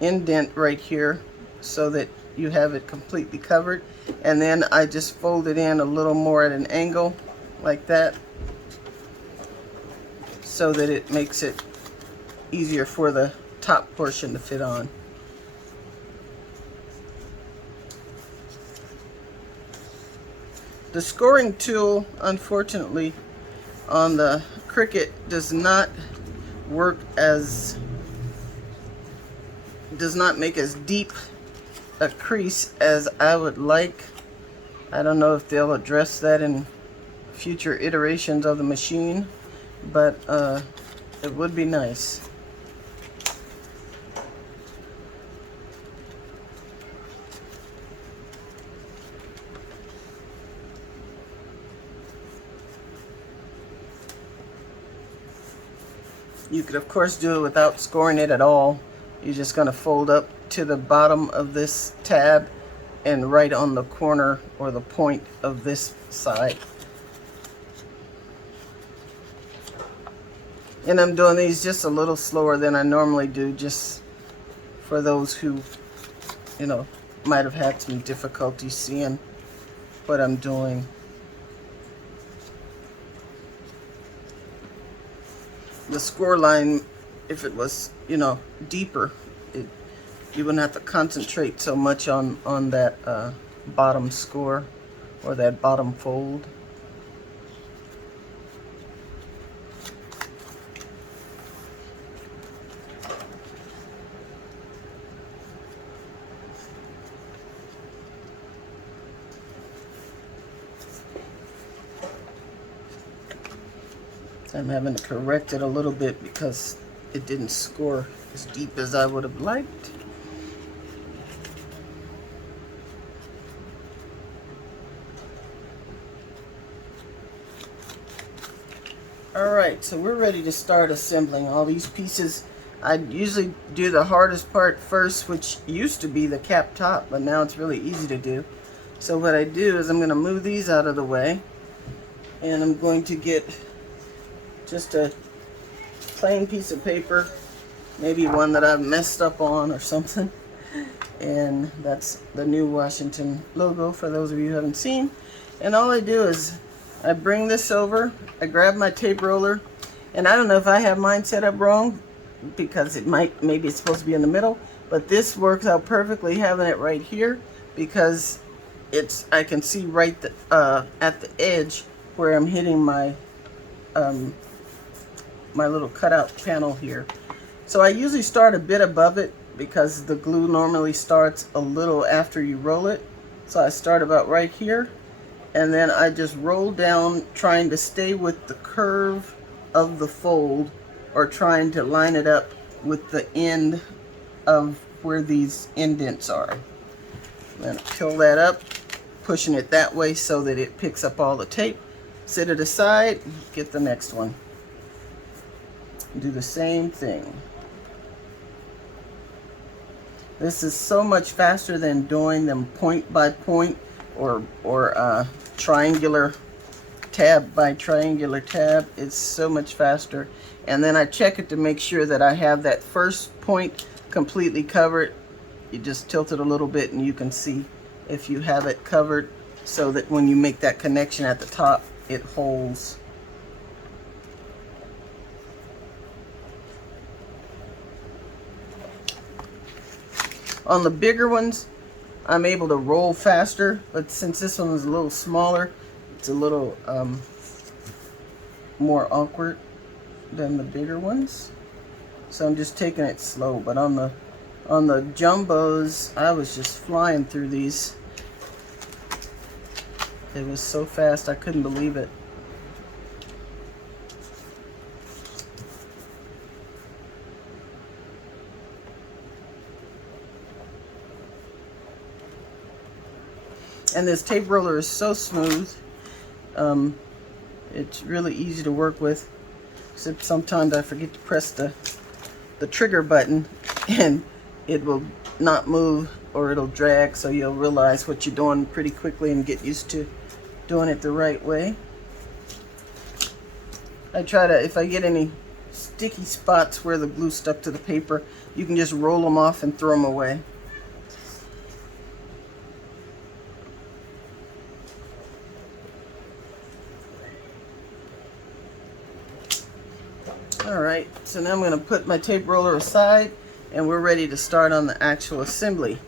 indent right here, so that you have it completely covered. And then I just fold it in a little more at an angle like that, so that it makes it easier for the top portion to fit on. The scoring tool, unfortunately, on the Cricut does not make as deep a crease as I would like. I don't know if they'll address that in future iterations of the machine, but it would be nice. You could of course do it without scoring it at all. You're just going to fold up to the bottom of this tab and right on the corner or the point of this side. And I'm doing these just a little slower than I normally do, just for those who, you know, might have had some difficulty seeing what I'm doing. The score line, if it was, you know, deeper, you wouldn't have to concentrate so much on that bottom score or that bottom fold. I'm having to correct it a little bit because it didn't score as deep as I would have liked. Alright, so we're ready to start assembling all these pieces. I usually do the hardest part first, which used to be the cap top, but now it's really easy to do. So what I do is I'm going to move these out of the way, and I'm going to get just a plain piece of paper, maybe one that I've messed up on or something, and that's the new Washington logo for those of you who haven't seen. And all I do is I bring this over, I grab my tape roller, and I don't know if I have mine set up wrong because maybe it's supposed to be in the middle, but this works out perfectly having it right here because I can see right at the edge where I'm hitting my my little cutout panel here. So I usually start a bit above it because the glue normally starts a little after you roll it. So I start about right here, and then I just roll down trying to stay with the curve of the fold or trying to line it up with the end of where these indents are. Then peel that up, pushing it that way so that it picks up all the tape. Set it aside, get the next one. Do the same thing. This is so much faster than doing them point by point or triangular tab by triangular tab. It's so much faster. And then I check it to make sure that I have that first point completely covered. You just tilt it a little bit and you can see if you have it covered so that when you make that connection at the top, it holds. On the bigger ones, I'm able to roll faster, but since this one is a little smaller, it's a little more awkward than the bigger ones. So I'm just taking it slow, but on the jumbos, I was just flying through these. It was so fast, I couldn't believe it. And this tape roller is so smooth. It's really easy to work with. Except sometimes I forget to press the trigger button and it will not move or it'll drag, so you'll realize what you're doing pretty quickly and get used to doing it the right way. I try to, if I get any sticky spots where the glue stuck to the paper, you can just roll them off and throw them away. Alright, so now I'm going to put my tape roller aside and we're ready to start on the actual assembly.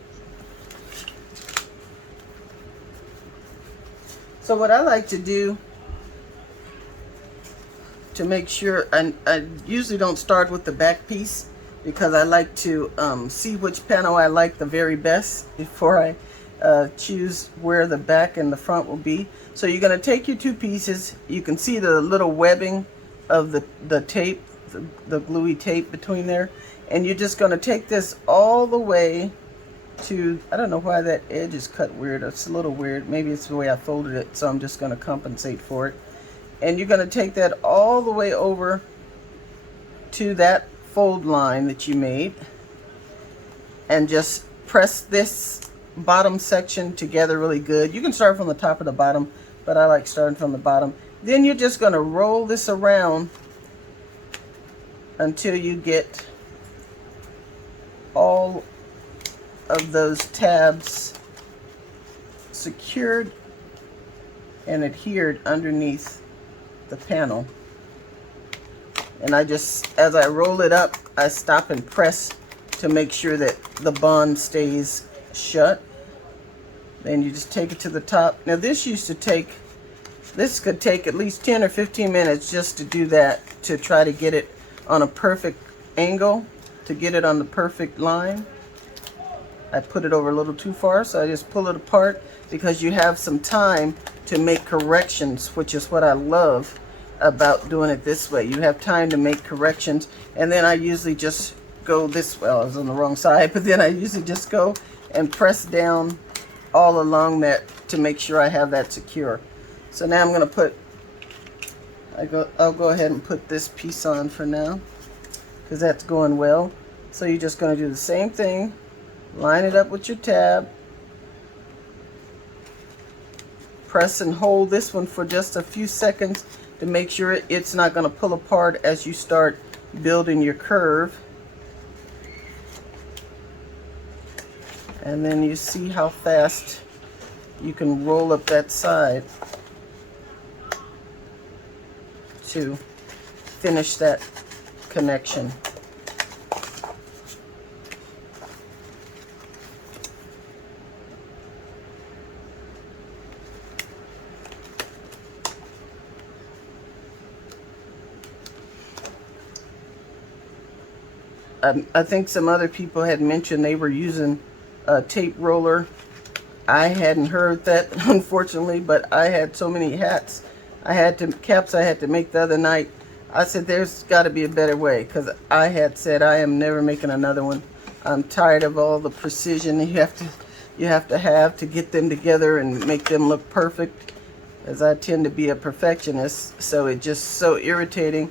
So what I like to do to make sure, I usually don't start with the back piece because I like to see which panel I like the very best before I choose where the back and the front will be. So you're going to take your two pieces. You can see the little webbing of the tape, the gluey tape between there, and you're just going to take this all the way to, I don't know why that edge is cut weird. It's a little weird. Maybe it's the way I folded it, so I'm just going to compensate for it. And you're going to take that all the way over to that fold line that you made and just press this bottom section together really good. You can start from the top of the bottom, but I like starting from the bottom. Then you're just going to roll this around until you get all of those tabs secured and adhered underneath the panel. And I just, as I roll it up, I stop and press to make sure that the bond stays shut. Then you just take it to the top. Now this could take at least 10 or 15 minutes just to do that, to try to get it on a perfect angle, to get it on the perfect line. I put it over a little too far, so I just pull it apart because you have some time to make corrections, which is what I love about doing it this way. You have time to make corrections, and then I usually just go this way. Well, I was on the wrong side, but then I usually just go and press down all along that to make sure I have that secure. So now I'm going to put, I'll go ahead and put this piece on for now because that's going well. So you're just going to do the same thing, line it up with your tab, press and hold this one for just a few seconds to make sure it's not going to pull apart as you start building your curve. And then you see how fast you can roll up that side. to finish that connection. I think some other people had mentioned they were using a tape roller. I hadn't heard that, unfortunately, but I had so many caps I had to make the other night. I said there's got to be a better way, because I had said I am never making another one. I'm tired of all the precision you have to get them together and make them look perfect, as I tend to be a perfectionist. So it's just so irritating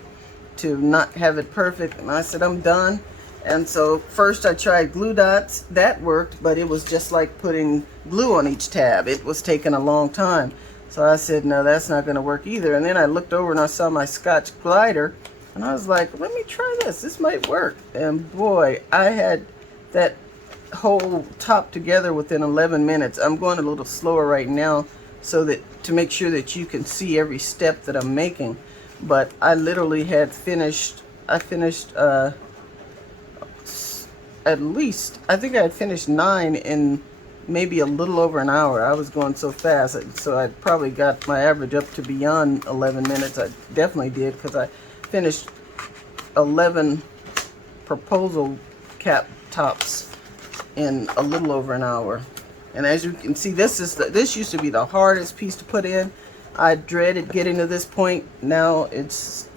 to not have it perfect. And I said I'm done. And so first I tried glue dots. That worked, but it was just like putting glue on each tab. It was taking a long time. So I said, no, that's not going to work either. And then I looked over and I saw my Scotch glider, and I was like, let me try this. This might work. And boy, I had that whole top together within 11 minutes. I'm going a little slower right now so that to make sure that you can see every step that I'm making. But I literally had finished, at least, I think I had finished 9 in maybe a little over an hour. I was going so fast, so I probably got my average up to beyond 11 minutes. I definitely did, because I finished 11 proposal cap tops in a little over an hour. And as you can see, this used to be the hardest piece to put in. I dreaded getting to this point. Now it's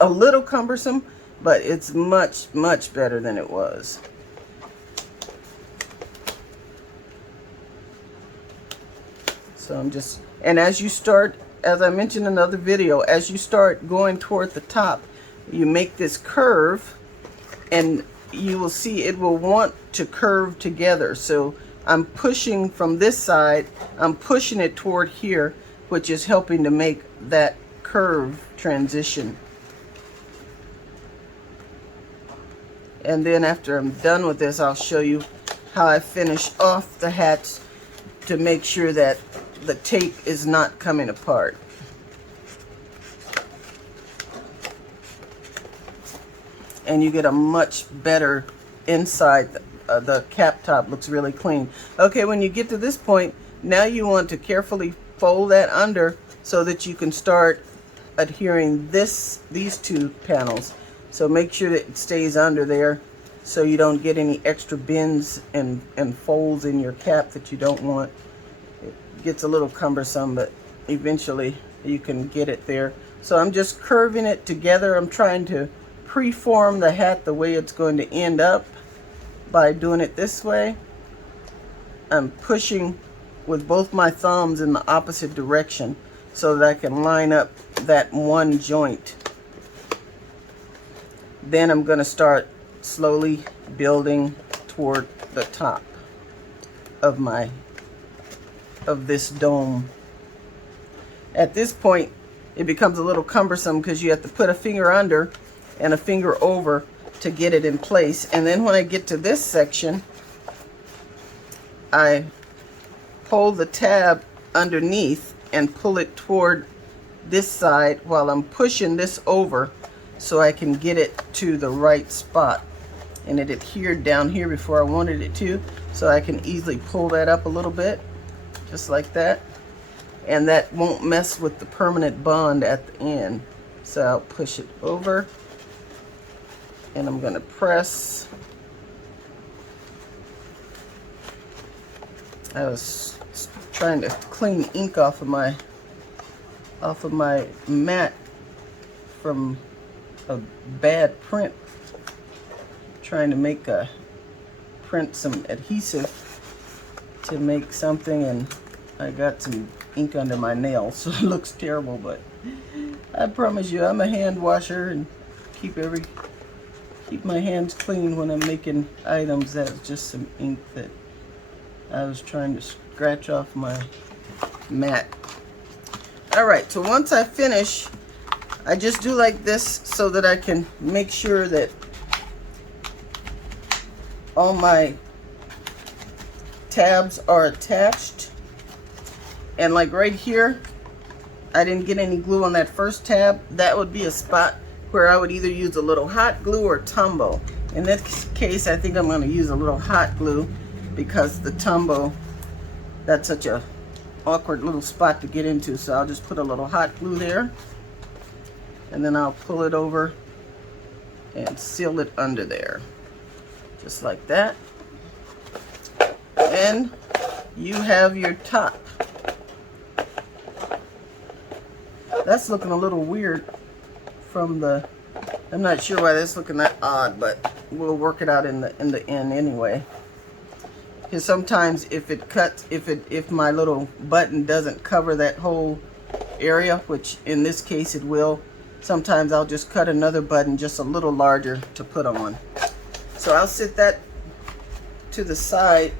a little cumbersome, but it's much better than it was. So I'm just, and as you start, as I mentioned in another video, as you start going toward the top, you make this curve, and you will see it will want to curve together. So I'm pushing from this side, I'm pushing it toward here, which is helping to make that curve transition. And then after I'm done with this, I'll show you how I finish off the hats to make sure that the tape is not coming apart. And you get a much better inside. The cap top looks really clean. Okay, when you get to this point, now you want to carefully fold that under so that you can start adhering these two panels. So make sure that it stays under there so you don't get any extra bends and folds in your cap that you don't want. It gets a little cumbersome, but eventually you can get it there. So I'm just curving it together. I'm trying to preform the hat the way it's going to end up by doing it this way. I'm pushing with both my thumbs in the opposite direction so that I can line up that one joint. Then I'm going to start slowly building toward the top of this dome. At this point, it becomes a little cumbersome because you have to put a finger under and a finger over to get it in place. And then when I get to this section, I hold the tab underneath and pull it toward this side while I'm pushing this over so I can get it to the right spot. And it adhered down here before I wanted it to, so I can easily pull that up a little bit, just like that. And that won't mess with the permanent bond at the end. So I'll push it over, and I'm going to press. I was trying to clean ink off of my mat from a bad print, trying to print some adhesive to make something, and I got some ink under my nail, so it looks terrible, but I promise you I'm a hand washer and keep my hands clean when I'm making items. That was just some ink that I was trying to scratch off my mat. Alright, so once I finish, I just do like this so that I can make sure that all my tabs are attached. And like right here, I didn't get any glue on that first tab, that would be a spot where I would either use a little hot glue or Tumbo. In this case, I think I'm going to use a little hot glue because the Tumbo, that's such a awkward little spot to get into. So I'll just put a little hot glue there, and then I'll pull it over and seal it under there, just like that. And you have your top. That's looking a little weird from the, I'm not sure why that's looking that odd, but we'll work it out in the end anyway. Because sometimes if it cuts, if my little button doesn't cover that whole area, which in this case it will, sometimes I'll just cut another button just a little larger to put on. So I'll sit that to the side,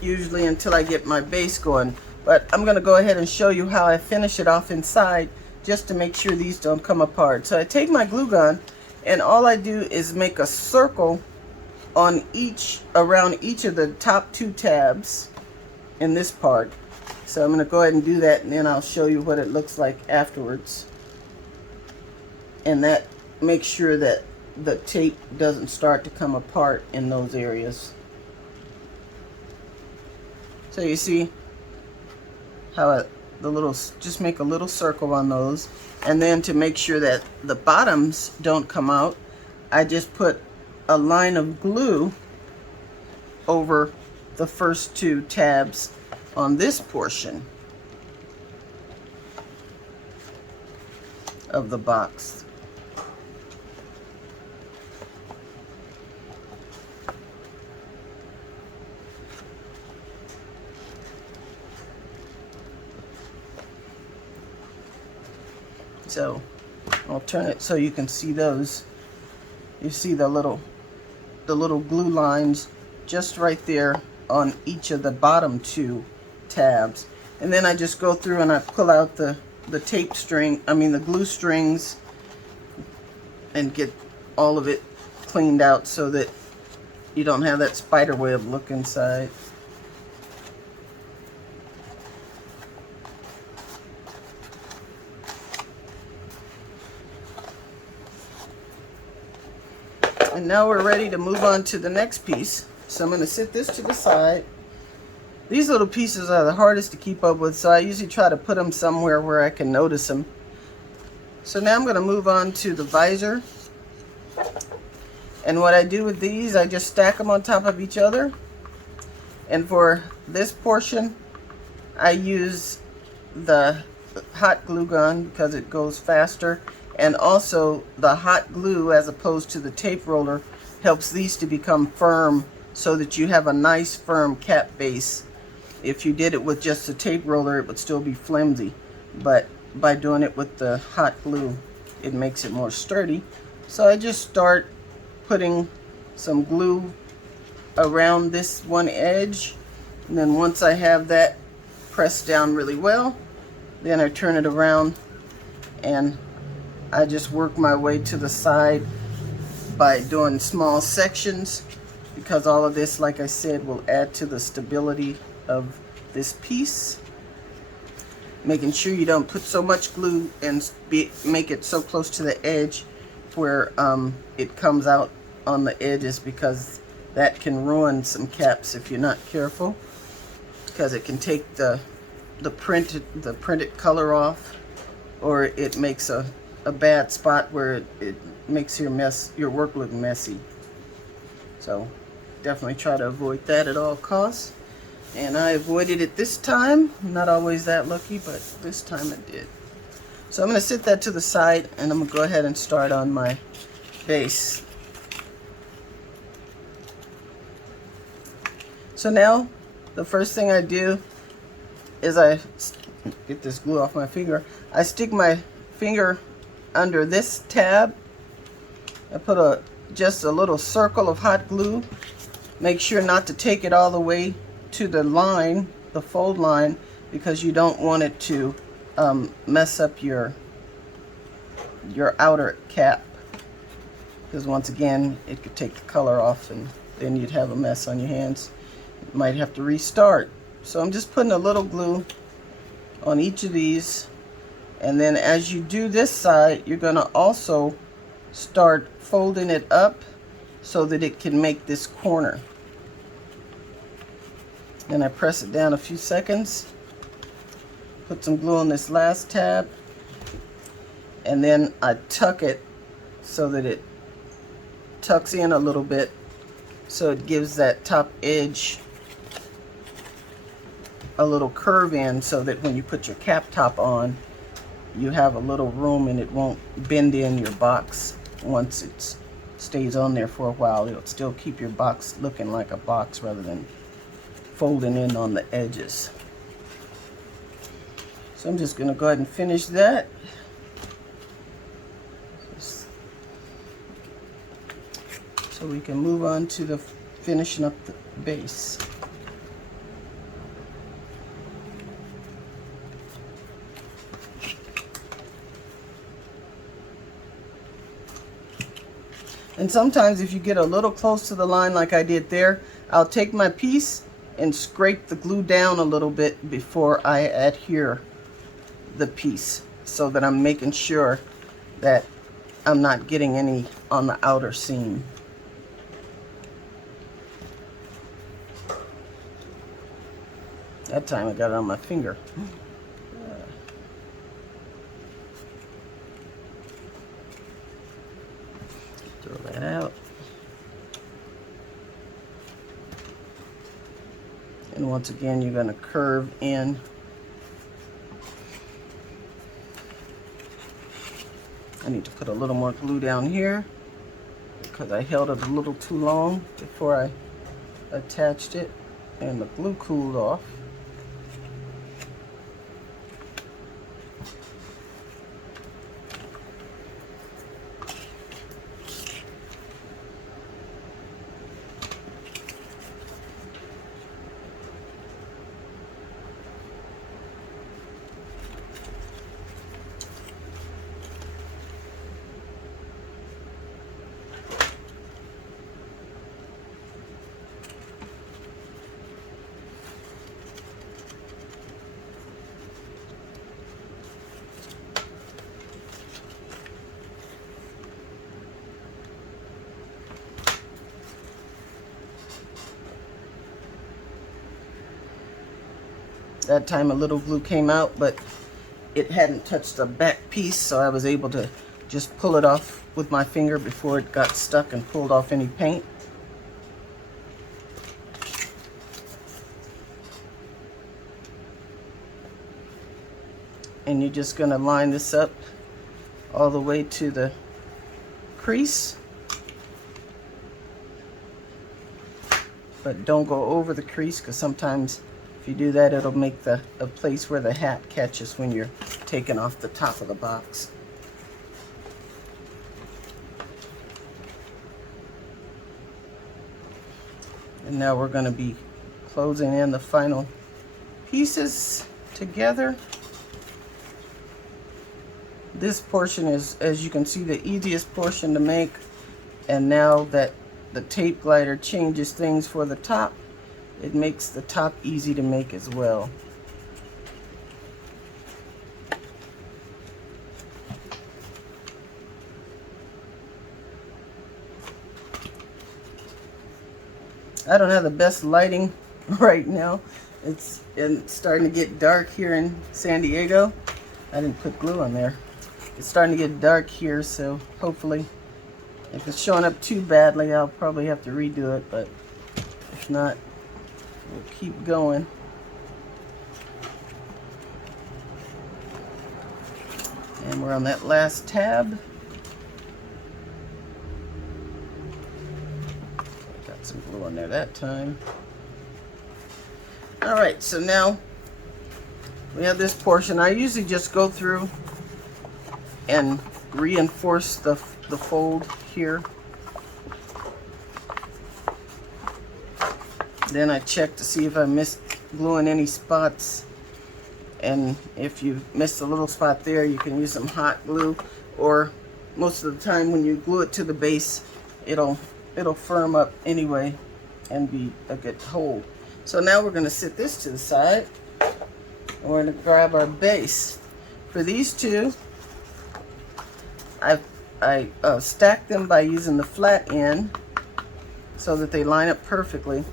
usually until I get my base going. But I'm going to go ahead and show you how I finish it off inside, just to make sure these don't come apart. So I take my glue gun, and all I do is make a circle on around each of the top 2 tabs in this part. So I'm going to go ahead and do that, and then I'll show you what it looks like afterwards. And that makes sure that the tape doesn't start to come apart in those areas. So you see how just make a little circle on those, and then to make sure that the bottoms don't come out, I just put a line of glue over the first 2 tabs on this portion of the box. So I'll turn it so you can see those. You see the little glue lines just right there on each of the bottom 2 tabs. And then I just go through and I pull out the tape string, the glue strings, and get all of it cleaned out so that you don't have that spider web look inside. And now we're ready to move on to the next piece. So I'm going to sit this to the side. These little pieces are the hardest to keep up with, so I usually try to put them somewhere where I can notice them. So now I'm going to move on to the visor. And what I do with these, I just stack them on top of each other. And for this portion, I use the hot glue gun because it goes faster. And also the hot glue, as opposed to the tape roller, helps these to become firm so that you have a nice firm cap base. If you did it with just a tape roller, it would still be flimsy. But by doing it with the hot glue, it makes it more sturdy. So I just start putting some glue around this one edge. And then once I have that pressed down really well, then I turn it around and I just work my way to the side by doing small sections, because all of this, like I said, will add to the stability of this piece. Making sure you don't put so much glue and make it so close to the edge where it comes out on the edges, because that can ruin some caps if you're not careful, because it can take the printed color off, or it makes a bad spot where it makes your work look messy. So definitely try to avoid that at all costs. And I avoided it this time. I'm not always that lucky, but this time it did. So I'm going to sit that to the side, and I'm going to go ahead and start on my base. So now the first thing I do is I get this glue off my finger. I stick my finger under this tab. I put just a little circle of hot glue. Make sure not to take it all the way to the line, the fold line, because you don't want it to mess up your outer cap, because once again it could take the color off and then you'd have a mess on your hands. You might have to restart. So I'm just putting a little glue on each of these, and then as you do this side, you're going to also start folding it up so that it can make this corner. Then I press it down a few seconds, put some glue on this last tab, and then I tuck it so that it tucks in a little bit, so it gives that top edge a little curve in, so that when you put your cap top on, you have a little room and it won't bend in your box. Once it stays on there for a while, it'll still keep your box looking like a box rather than folding in on the edges. So I'm just going to go ahead and finish that. So we can move on to the finishing up the base. And sometimes if you get a little close to the line like I did there, I'll take my piece and scrape the glue down a little bit before I adhere the piece, so that I'm making sure that I'm not getting any on the outer seam. That time I got it on my finger. Throw that out. And once again, you're going to curve in. I need to put a little more glue down here because I held it a little too long before I attached it, and the glue cooled off. That time a little glue came out, but it hadn't touched the back piece, so I was able to just pull it off with my finger before it got stuck and pulled off any paint. And you're just going to line this up all the way to the crease, but don't go over the crease, because sometimes if you do that, it'll make a place where the hat catches when you're taking off the top of the box. And now we're going to be closing in the final pieces together. This portion is, as you can see, the easiest portion to make. And now that the tape glider changes things for the top, it makes the top easy to make as well. I don't have the best lighting right now. It's starting to get dark here in San Diego. I didn't put glue on there. It's starting to get dark here, so hopefully if it's showing up too badly, I'll probably have to redo it, but if not, we'll keep going. And we're on that last tab. Got some glue on there that time. All right, so now we have this portion. I usually just go through and reinforce the fold here. Then I check to see if I missed gluing any spots. And if you missed a little spot there, you can use some hot glue, or most of the time when you glue it to the base, it'll firm up anyway and be a good hold. So now we're going to set this to the side. And we're going to grab our base. For these two, I stacked them by using the flat end so that they line up perfectly.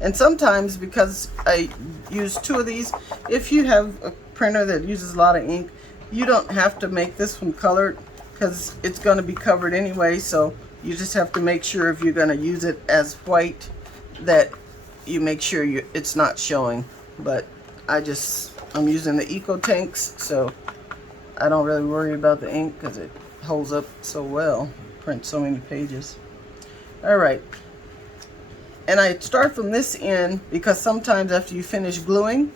And sometimes, because I use two of these, if you have a printer that uses a lot of ink, you don't have to make this one colored because it's going to be covered anyway. So you just have to make sure, if you're going to use it as white, that you make sure it's not showing. But I'm using the Eco tanks, so I don't really worry about the ink because it holds up so well, prints so many pages. All right. And I start from this end because sometimes after you finish gluing,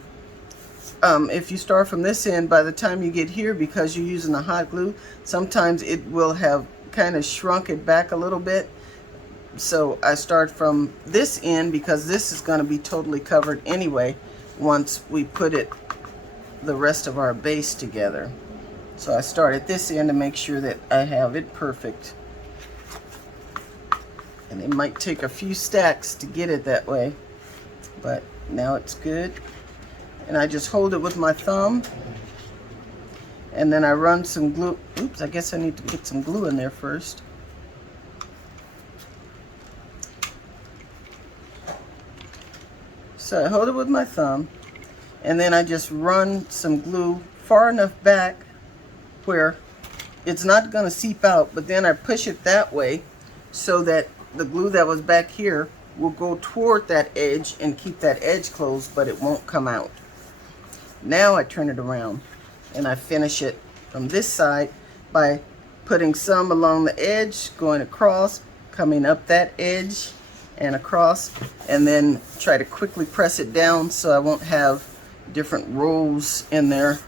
if you start from this end, by the time you get here, because you're using the hot glue, sometimes it will have kind of shrunk it back a little bit. So I start from this end because this is going to be totally covered anyway once we put the rest of our base together. So I start at this end to make sure that I have it perfect. And it might take a few stacks to get it that way, but now it's good. And I just hold it with my thumb, and then I run some glue. Oops, I guess I need to put some glue in there first. So I hold it with my thumb, and then I just run some glue far enough back where it's not going to seep out, but then I push it that way so that the glue that was back here will go toward that edge and keep that edge closed, but it won't come out. Now I turn it around and I finish it from this side by putting some along the edge, going across, coming up that edge and across, and then try to quickly press it down so I won't have different rolls in there.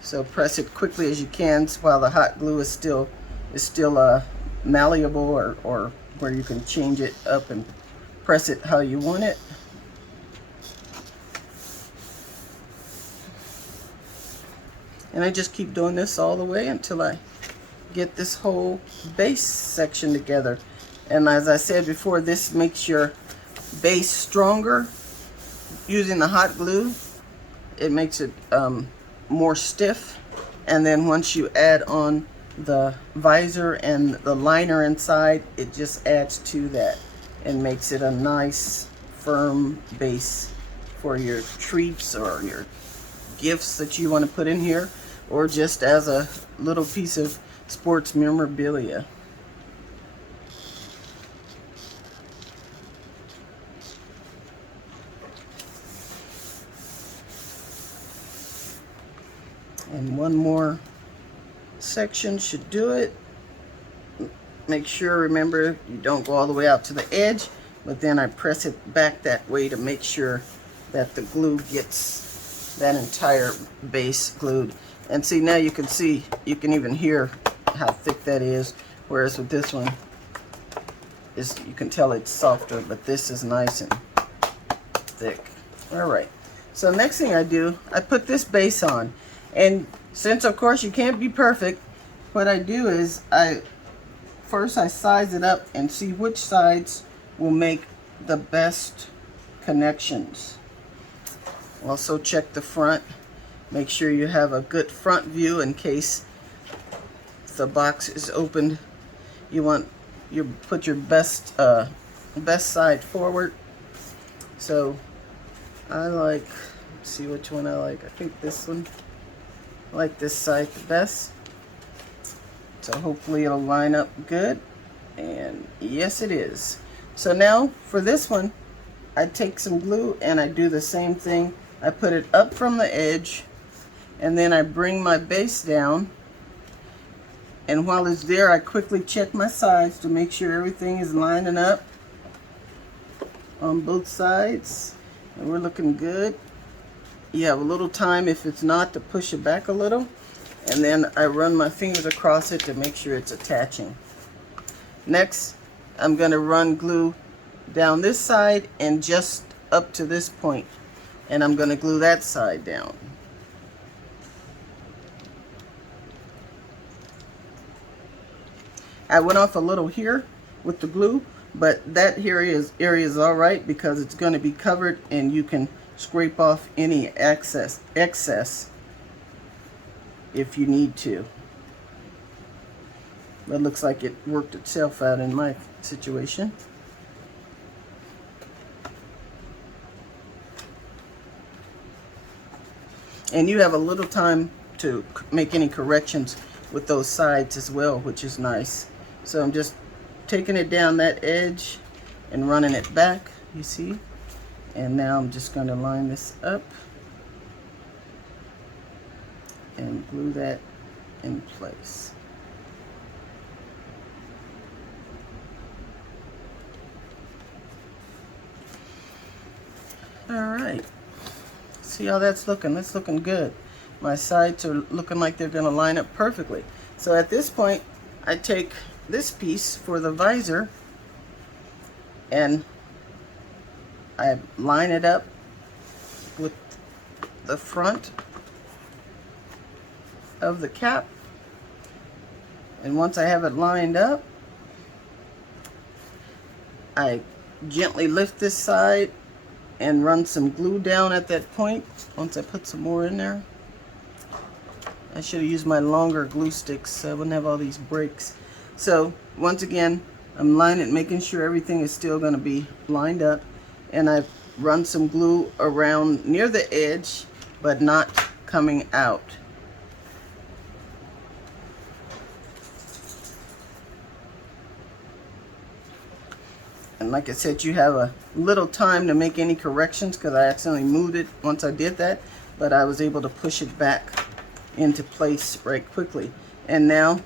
So press it quickly as you can while the hot glue is still malleable, or where you can change it up and press it how you want it. And I just keep doing this all the way until I get this whole base section together. And as I said before, this makes your base stronger. Using the hot glue, it makes it more stiff. And then once you add on the visor and the liner inside, it just adds to that and makes it a nice firm base for your treats or your gifts that you want to put in here, or just as a little piece of sports memorabilia. And one more section should do it. Make sure, remember, you don't go all the way out to the edge, but then I press it back that way to make sure that the glue gets that entire base glued. And see, now you can even hear how thick that is, whereas with this one, you can tell it's softer, but this is nice and thick. All right, so next thing I do, I put this base on. And since of course you can't be perfect, what I do is first I size it up and see which sides will make the best connections. Also check the front. Make sure you have a good front view in case the box is opened. You put your best side forward. So let's see which one I like. I think this one. I like this side the best. So hopefully it'll line up good. And yes, it is. So now for this one, I take some glue and I do the same thing. I put it up from the edge, and then I bring my base down. And while it's there, I quickly check my sides to make sure everything is lining up on both sides. And we're looking good. You have a little time, if it's not, to push it back a little. And then I run my fingers across it to make sure it's attaching. Next, I'm going to run glue down this side and just up to this point. And I'm going to glue that side down. I went off a little here with the glue, but that area is all right because it's going to be covered, and you can scrape off any excess if you need to. It looks like it worked itself out in my situation. And you have a little time to make any corrections with those sides as well, which is nice. So I'm just taking it down that edge and running it back, you see. And now I'm just going to line this up and glue that in place. All right. See how that's looking? That's looking good. My sides are looking like they're going to line up perfectly. So at this point, I take this piece for the visor and I line it up with the front of the cap. And once I have it lined up, I gently lift this side and run some glue down at that point. Once I put some more in there, I should have used my longer glue sticks so I wouldn't have all these breaks. So once again, I'm lining, making sure everything is still going to be lined up, and I've run some glue around near the edge but not coming out. And like I said, you have a little time to make any corrections because I accidentally moved it once I did that, but I was able to push it back into place right quickly. And now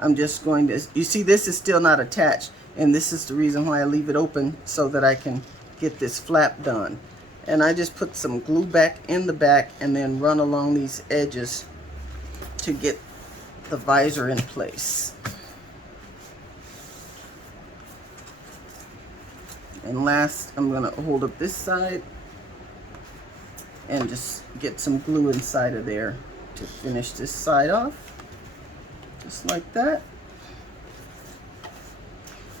I'm just going to, you see this is still not attached, and this is the reason why I leave it open, so that I can get this flap done. And I just put some glue back in the back and then run along these edges to get the visor in place. And last, I'm going to hold up this side and just get some glue inside of there to finish this side off, just like that.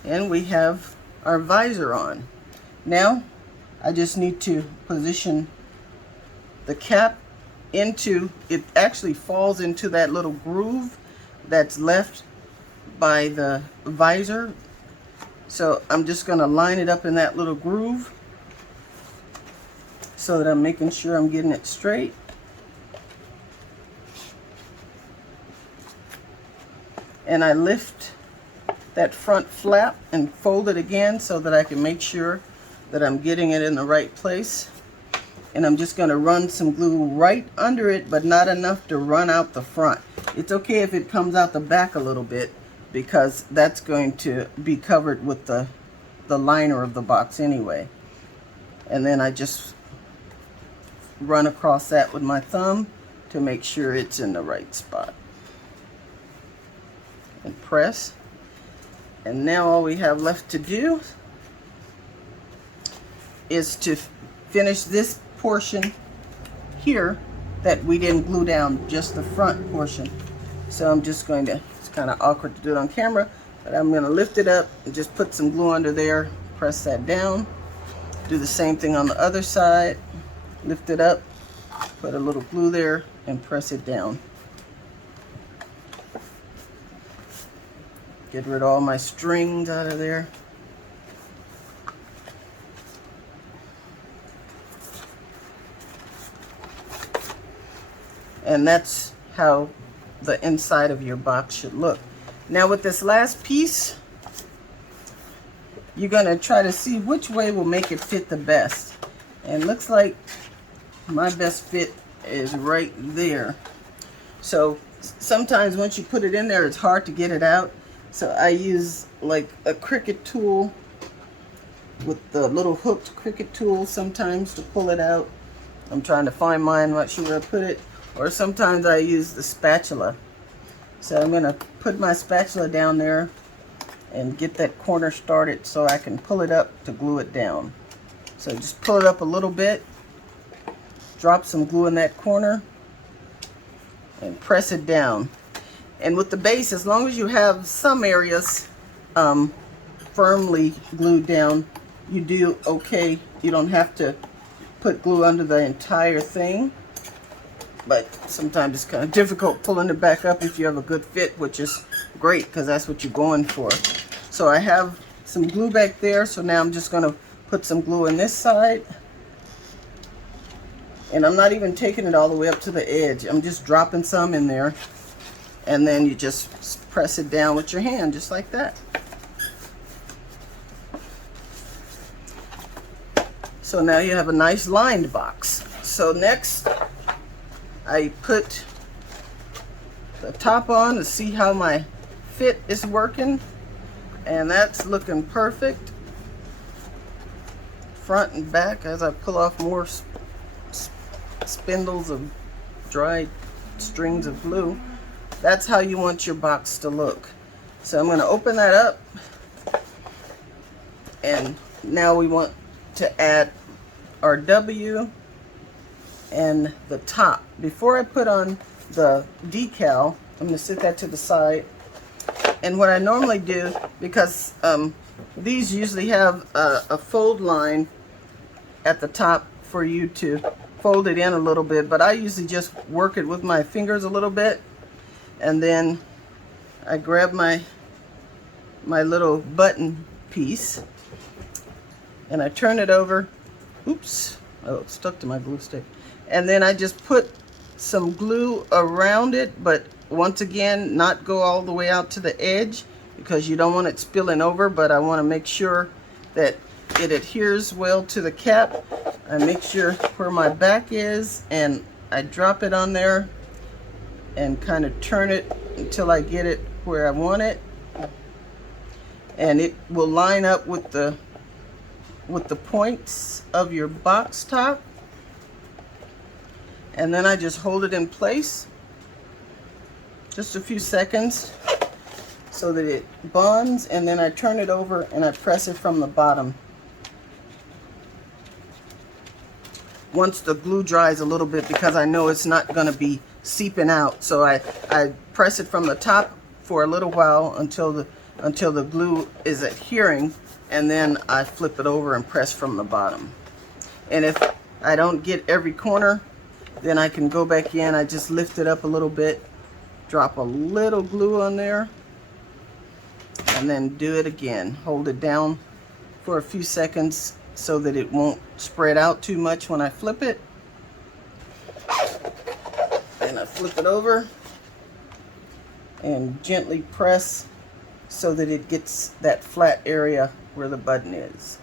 And we have our visor on. Now I just need to position the cap into, it actually falls into that little groove that's left by the visor. So I'm just going to line it up in that little groove so that I'm making sure I'm getting it straight. And I lift that front flap and fold it again so that I can make sure that I'm getting it in the right place. And I'm just going to run some glue right under it, but not enough to run out the front. It's okay if it comes out the back a little bit, because that's going to be covered with the liner of the box anyway. And then I just run across that with my thumb to make sure it's in the right spot. And press. And now all we have left to do is to finish this portion here that we didn't glue down, just the front portion. So I'm just going to, it's kind of awkward to do it on camera, but I'm going to lift it up and just put some glue under there, press that down. Do the same thing on the other side. Lift it up, put a little glue there, and press it down. Get rid of all my strings out of there. And that's how the inside of your box should look. Now with this last piece, you're going to try to see which way will make it fit the best. And it looks like my best fit is right there. So sometimes once you put it in there, it's hard to get it out. So I use like a Cricut tool, with the little hooked Cricut tool sometimes to pull it out. I'm trying to find mine, not sure where I put it. Or sometimes I use the spatula. So I'm going to put my spatula down there and get that corner started so I can pull it up to glue it down. So just pull it up a little bit, drop some glue in that corner, and press it down. And with the base, as long as you have some areas firmly glued down, you do okay. You don't have to put glue under the entire thing, but sometimes it's kind of difficult pulling it back up if you have a good fit, which is great because that's what you're going for. So I have some glue back there, so now I'm just going to put some glue in this side. And I'm not even taking it all the way up to the edge. I'm just dropping some in there. And then you just press it down with your hand, just like that. So now you have a nice lined box. So next, I put the top on to see how my fit is working. And that's looking perfect. Front and back, as I pull off more spindles of dried strings of glue. That's how you want your box to look. So I'm going to open that up, and now we want to add our W and the top. Before I put on the decal, I'm going to set that to the side. And what I normally do, because these usually have a fold line at the top for you to fold it in a little bit, but I usually just work it with my fingers a little bit, and then I grab my little button piece and I turn it over. Oops, oh, it stuck to my glue stick. And then I just put some glue around it, but once again, not go all the way out to the edge because you don't want it spilling over, but I want to make sure that it adheres well to the cap. I make sure where my back is, and I drop it on there and kind of turn it until I get it where I want it, and it will line up with the points of your box top. And then I just hold it in place just a few seconds so that it bonds, and then I turn it over and I press it from the bottom. Once the glue dries a little bit, because I know it's not going to be seeping out, so I press it from the top for a little while until the glue is adhering, and then I flip it over and press from the bottom. And if I don't get every corner, then I can go back in. I just lift it up a little bit, drop a little glue on there, and then do it again. Hold it down for a few seconds so that it won't spread out too much when I flip it. And I flip it over and gently press so that it gets that flat area where the button is.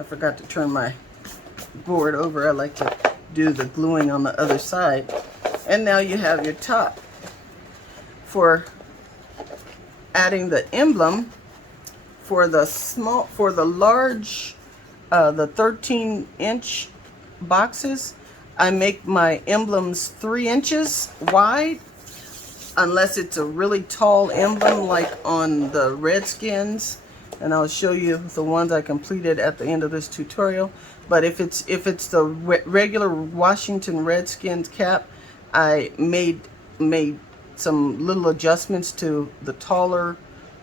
I forgot to turn my board over. I like to do the gluing on the other side. And now you have your top. For adding the emblem, for the large, the 13-inch boxes, I make my emblems 3 inches wide, unless it's a really tall emblem like on the Redskins, and I'll show you the ones I completed at the end of this tutorial. But if it's the regular Washington Redskins cap, I made some little adjustments to the taller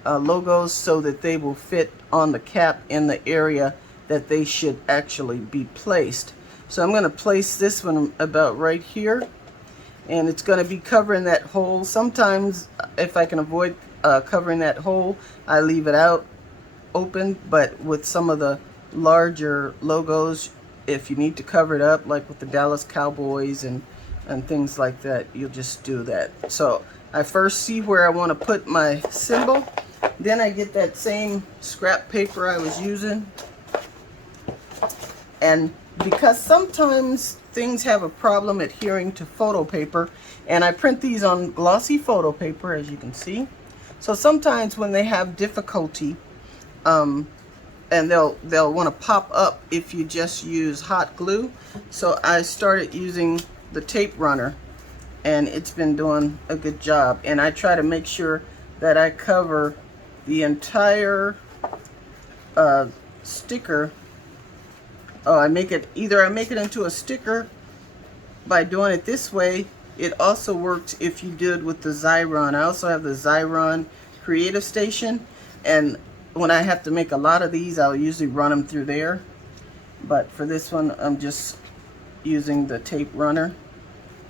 logos so that they will fit on the cap in the area that they should actually be placed. So I'm going to place this one about right here, and it's going to be covering that hole. Sometimes if I can avoid covering that hole, I leave it out open, but with some of the larger logos, if you need to cover it up, like with the Dallas Cowboys and things like that, you'll just do that. So I first see where I want to put my symbol, then I get that same scrap paper I was using, and because sometimes things have a problem adhering to photo paper, and I print these on glossy photo paper, as you can see. So sometimes when they have difficulty, and they'll want to pop up if you just use hot glue. So I started using the tape runner, and it's been doing a good job. And I try to make sure that I cover the entire sticker. Oh, I make it into a sticker by doing it this way. It also worked if you did with the Xyron. I also have the Xyron Creative Station, and when I have to make a lot of these, I'll usually run them through there. But for this one, I'm just using the tape runner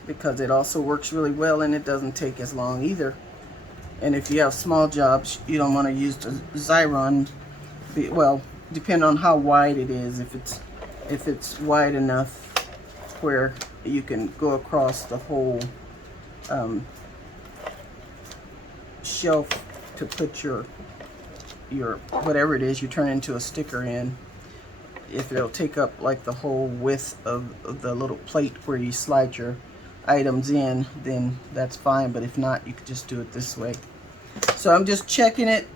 because it also works really well and it doesn't take as long either. And if you have small jobs, you don't want to use the Xyron. Well, depending on how wide it is. If it's wide enough where you can go across the whole shelf to put your whatever it is you turn into a sticker in. If it'll take up like the whole width of the little plate where you slide your items in, then that's fine. But if not, you could just do it this way. So I'm just checking it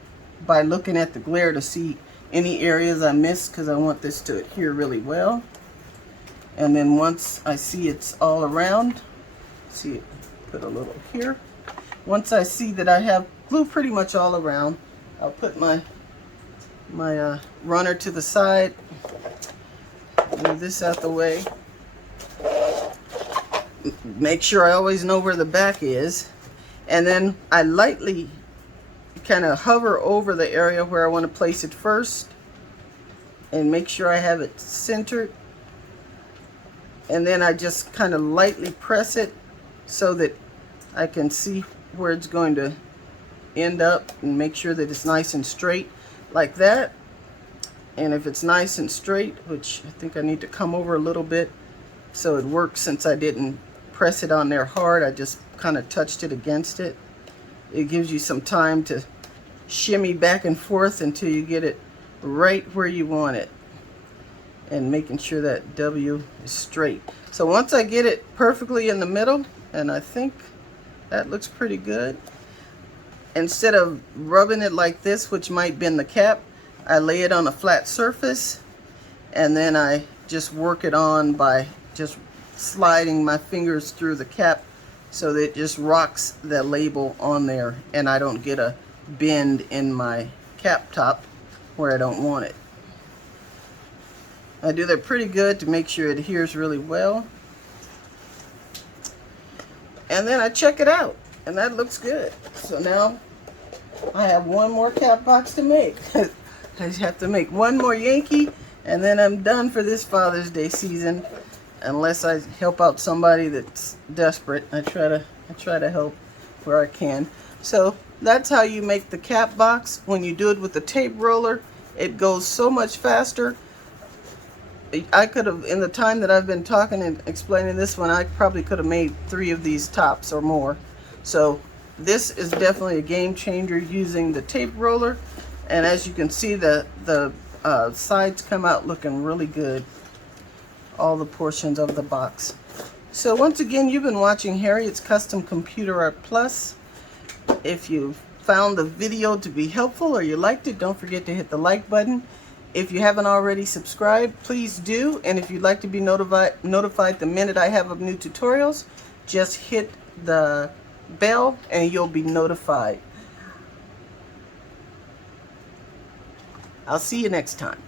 by looking at the glare to see any areas I missed, because I want this to adhere really well. And then once I see it's all around, see it, put a little here. Once I see that I have glue pretty much all around, I'll put my runner to the side, move this out the way, make sure I always know where the back is, and then I lightly kind of hover over the area where I want to place it first and make sure I have it centered, and then I just kind of lightly press it so that I can see where it's going to end up and make sure that it's nice and straight like that. And if it's nice and straight, which I think I need to come over a little bit so it works, since I didn't press it on there hard, I just kind of touched it against it. It gives you some time to shimmy back and forth until you get it right where you want it, and making sure that W is straight. So once I get it perfectly in the middle, and I think that looks pretty good, instead of rubbing it like this, which might bend the cap, I lay it on a flat surface, and then I just work it on by just sliding my fingers through the cap so that it just rocks the label on there, and I don't get a bend in my cap top where I don't want it. I do that pretty good to make sure it adheres really well. And then I check it out, and that looks good. So now I have one more cap box to make. I just have to make one more Yankee, and then I'm done for this Father's Day season, unless I help out somebody that's desperate. I try to help where I can. So that's how you make the cap box. When you do it with the tape roller, it goes so much faster. I could have, in the time that I've been talking and explaining this one, I probably could have made 3 of these tops or more. So this is definitely a game changer using the tape roller. And as you can see, the sides come out looking really good, all the portions of the box. So once again, you've been watching Harriet's Custom Computer Art Plus. If you found the video to be helpful or you liked it, don't forget to hit the like button. If you haven't already subscribed, please do. And if you'd like to be notified the minute I have new tutorials, just hit the bell and you'll be notified. I'll see you next time.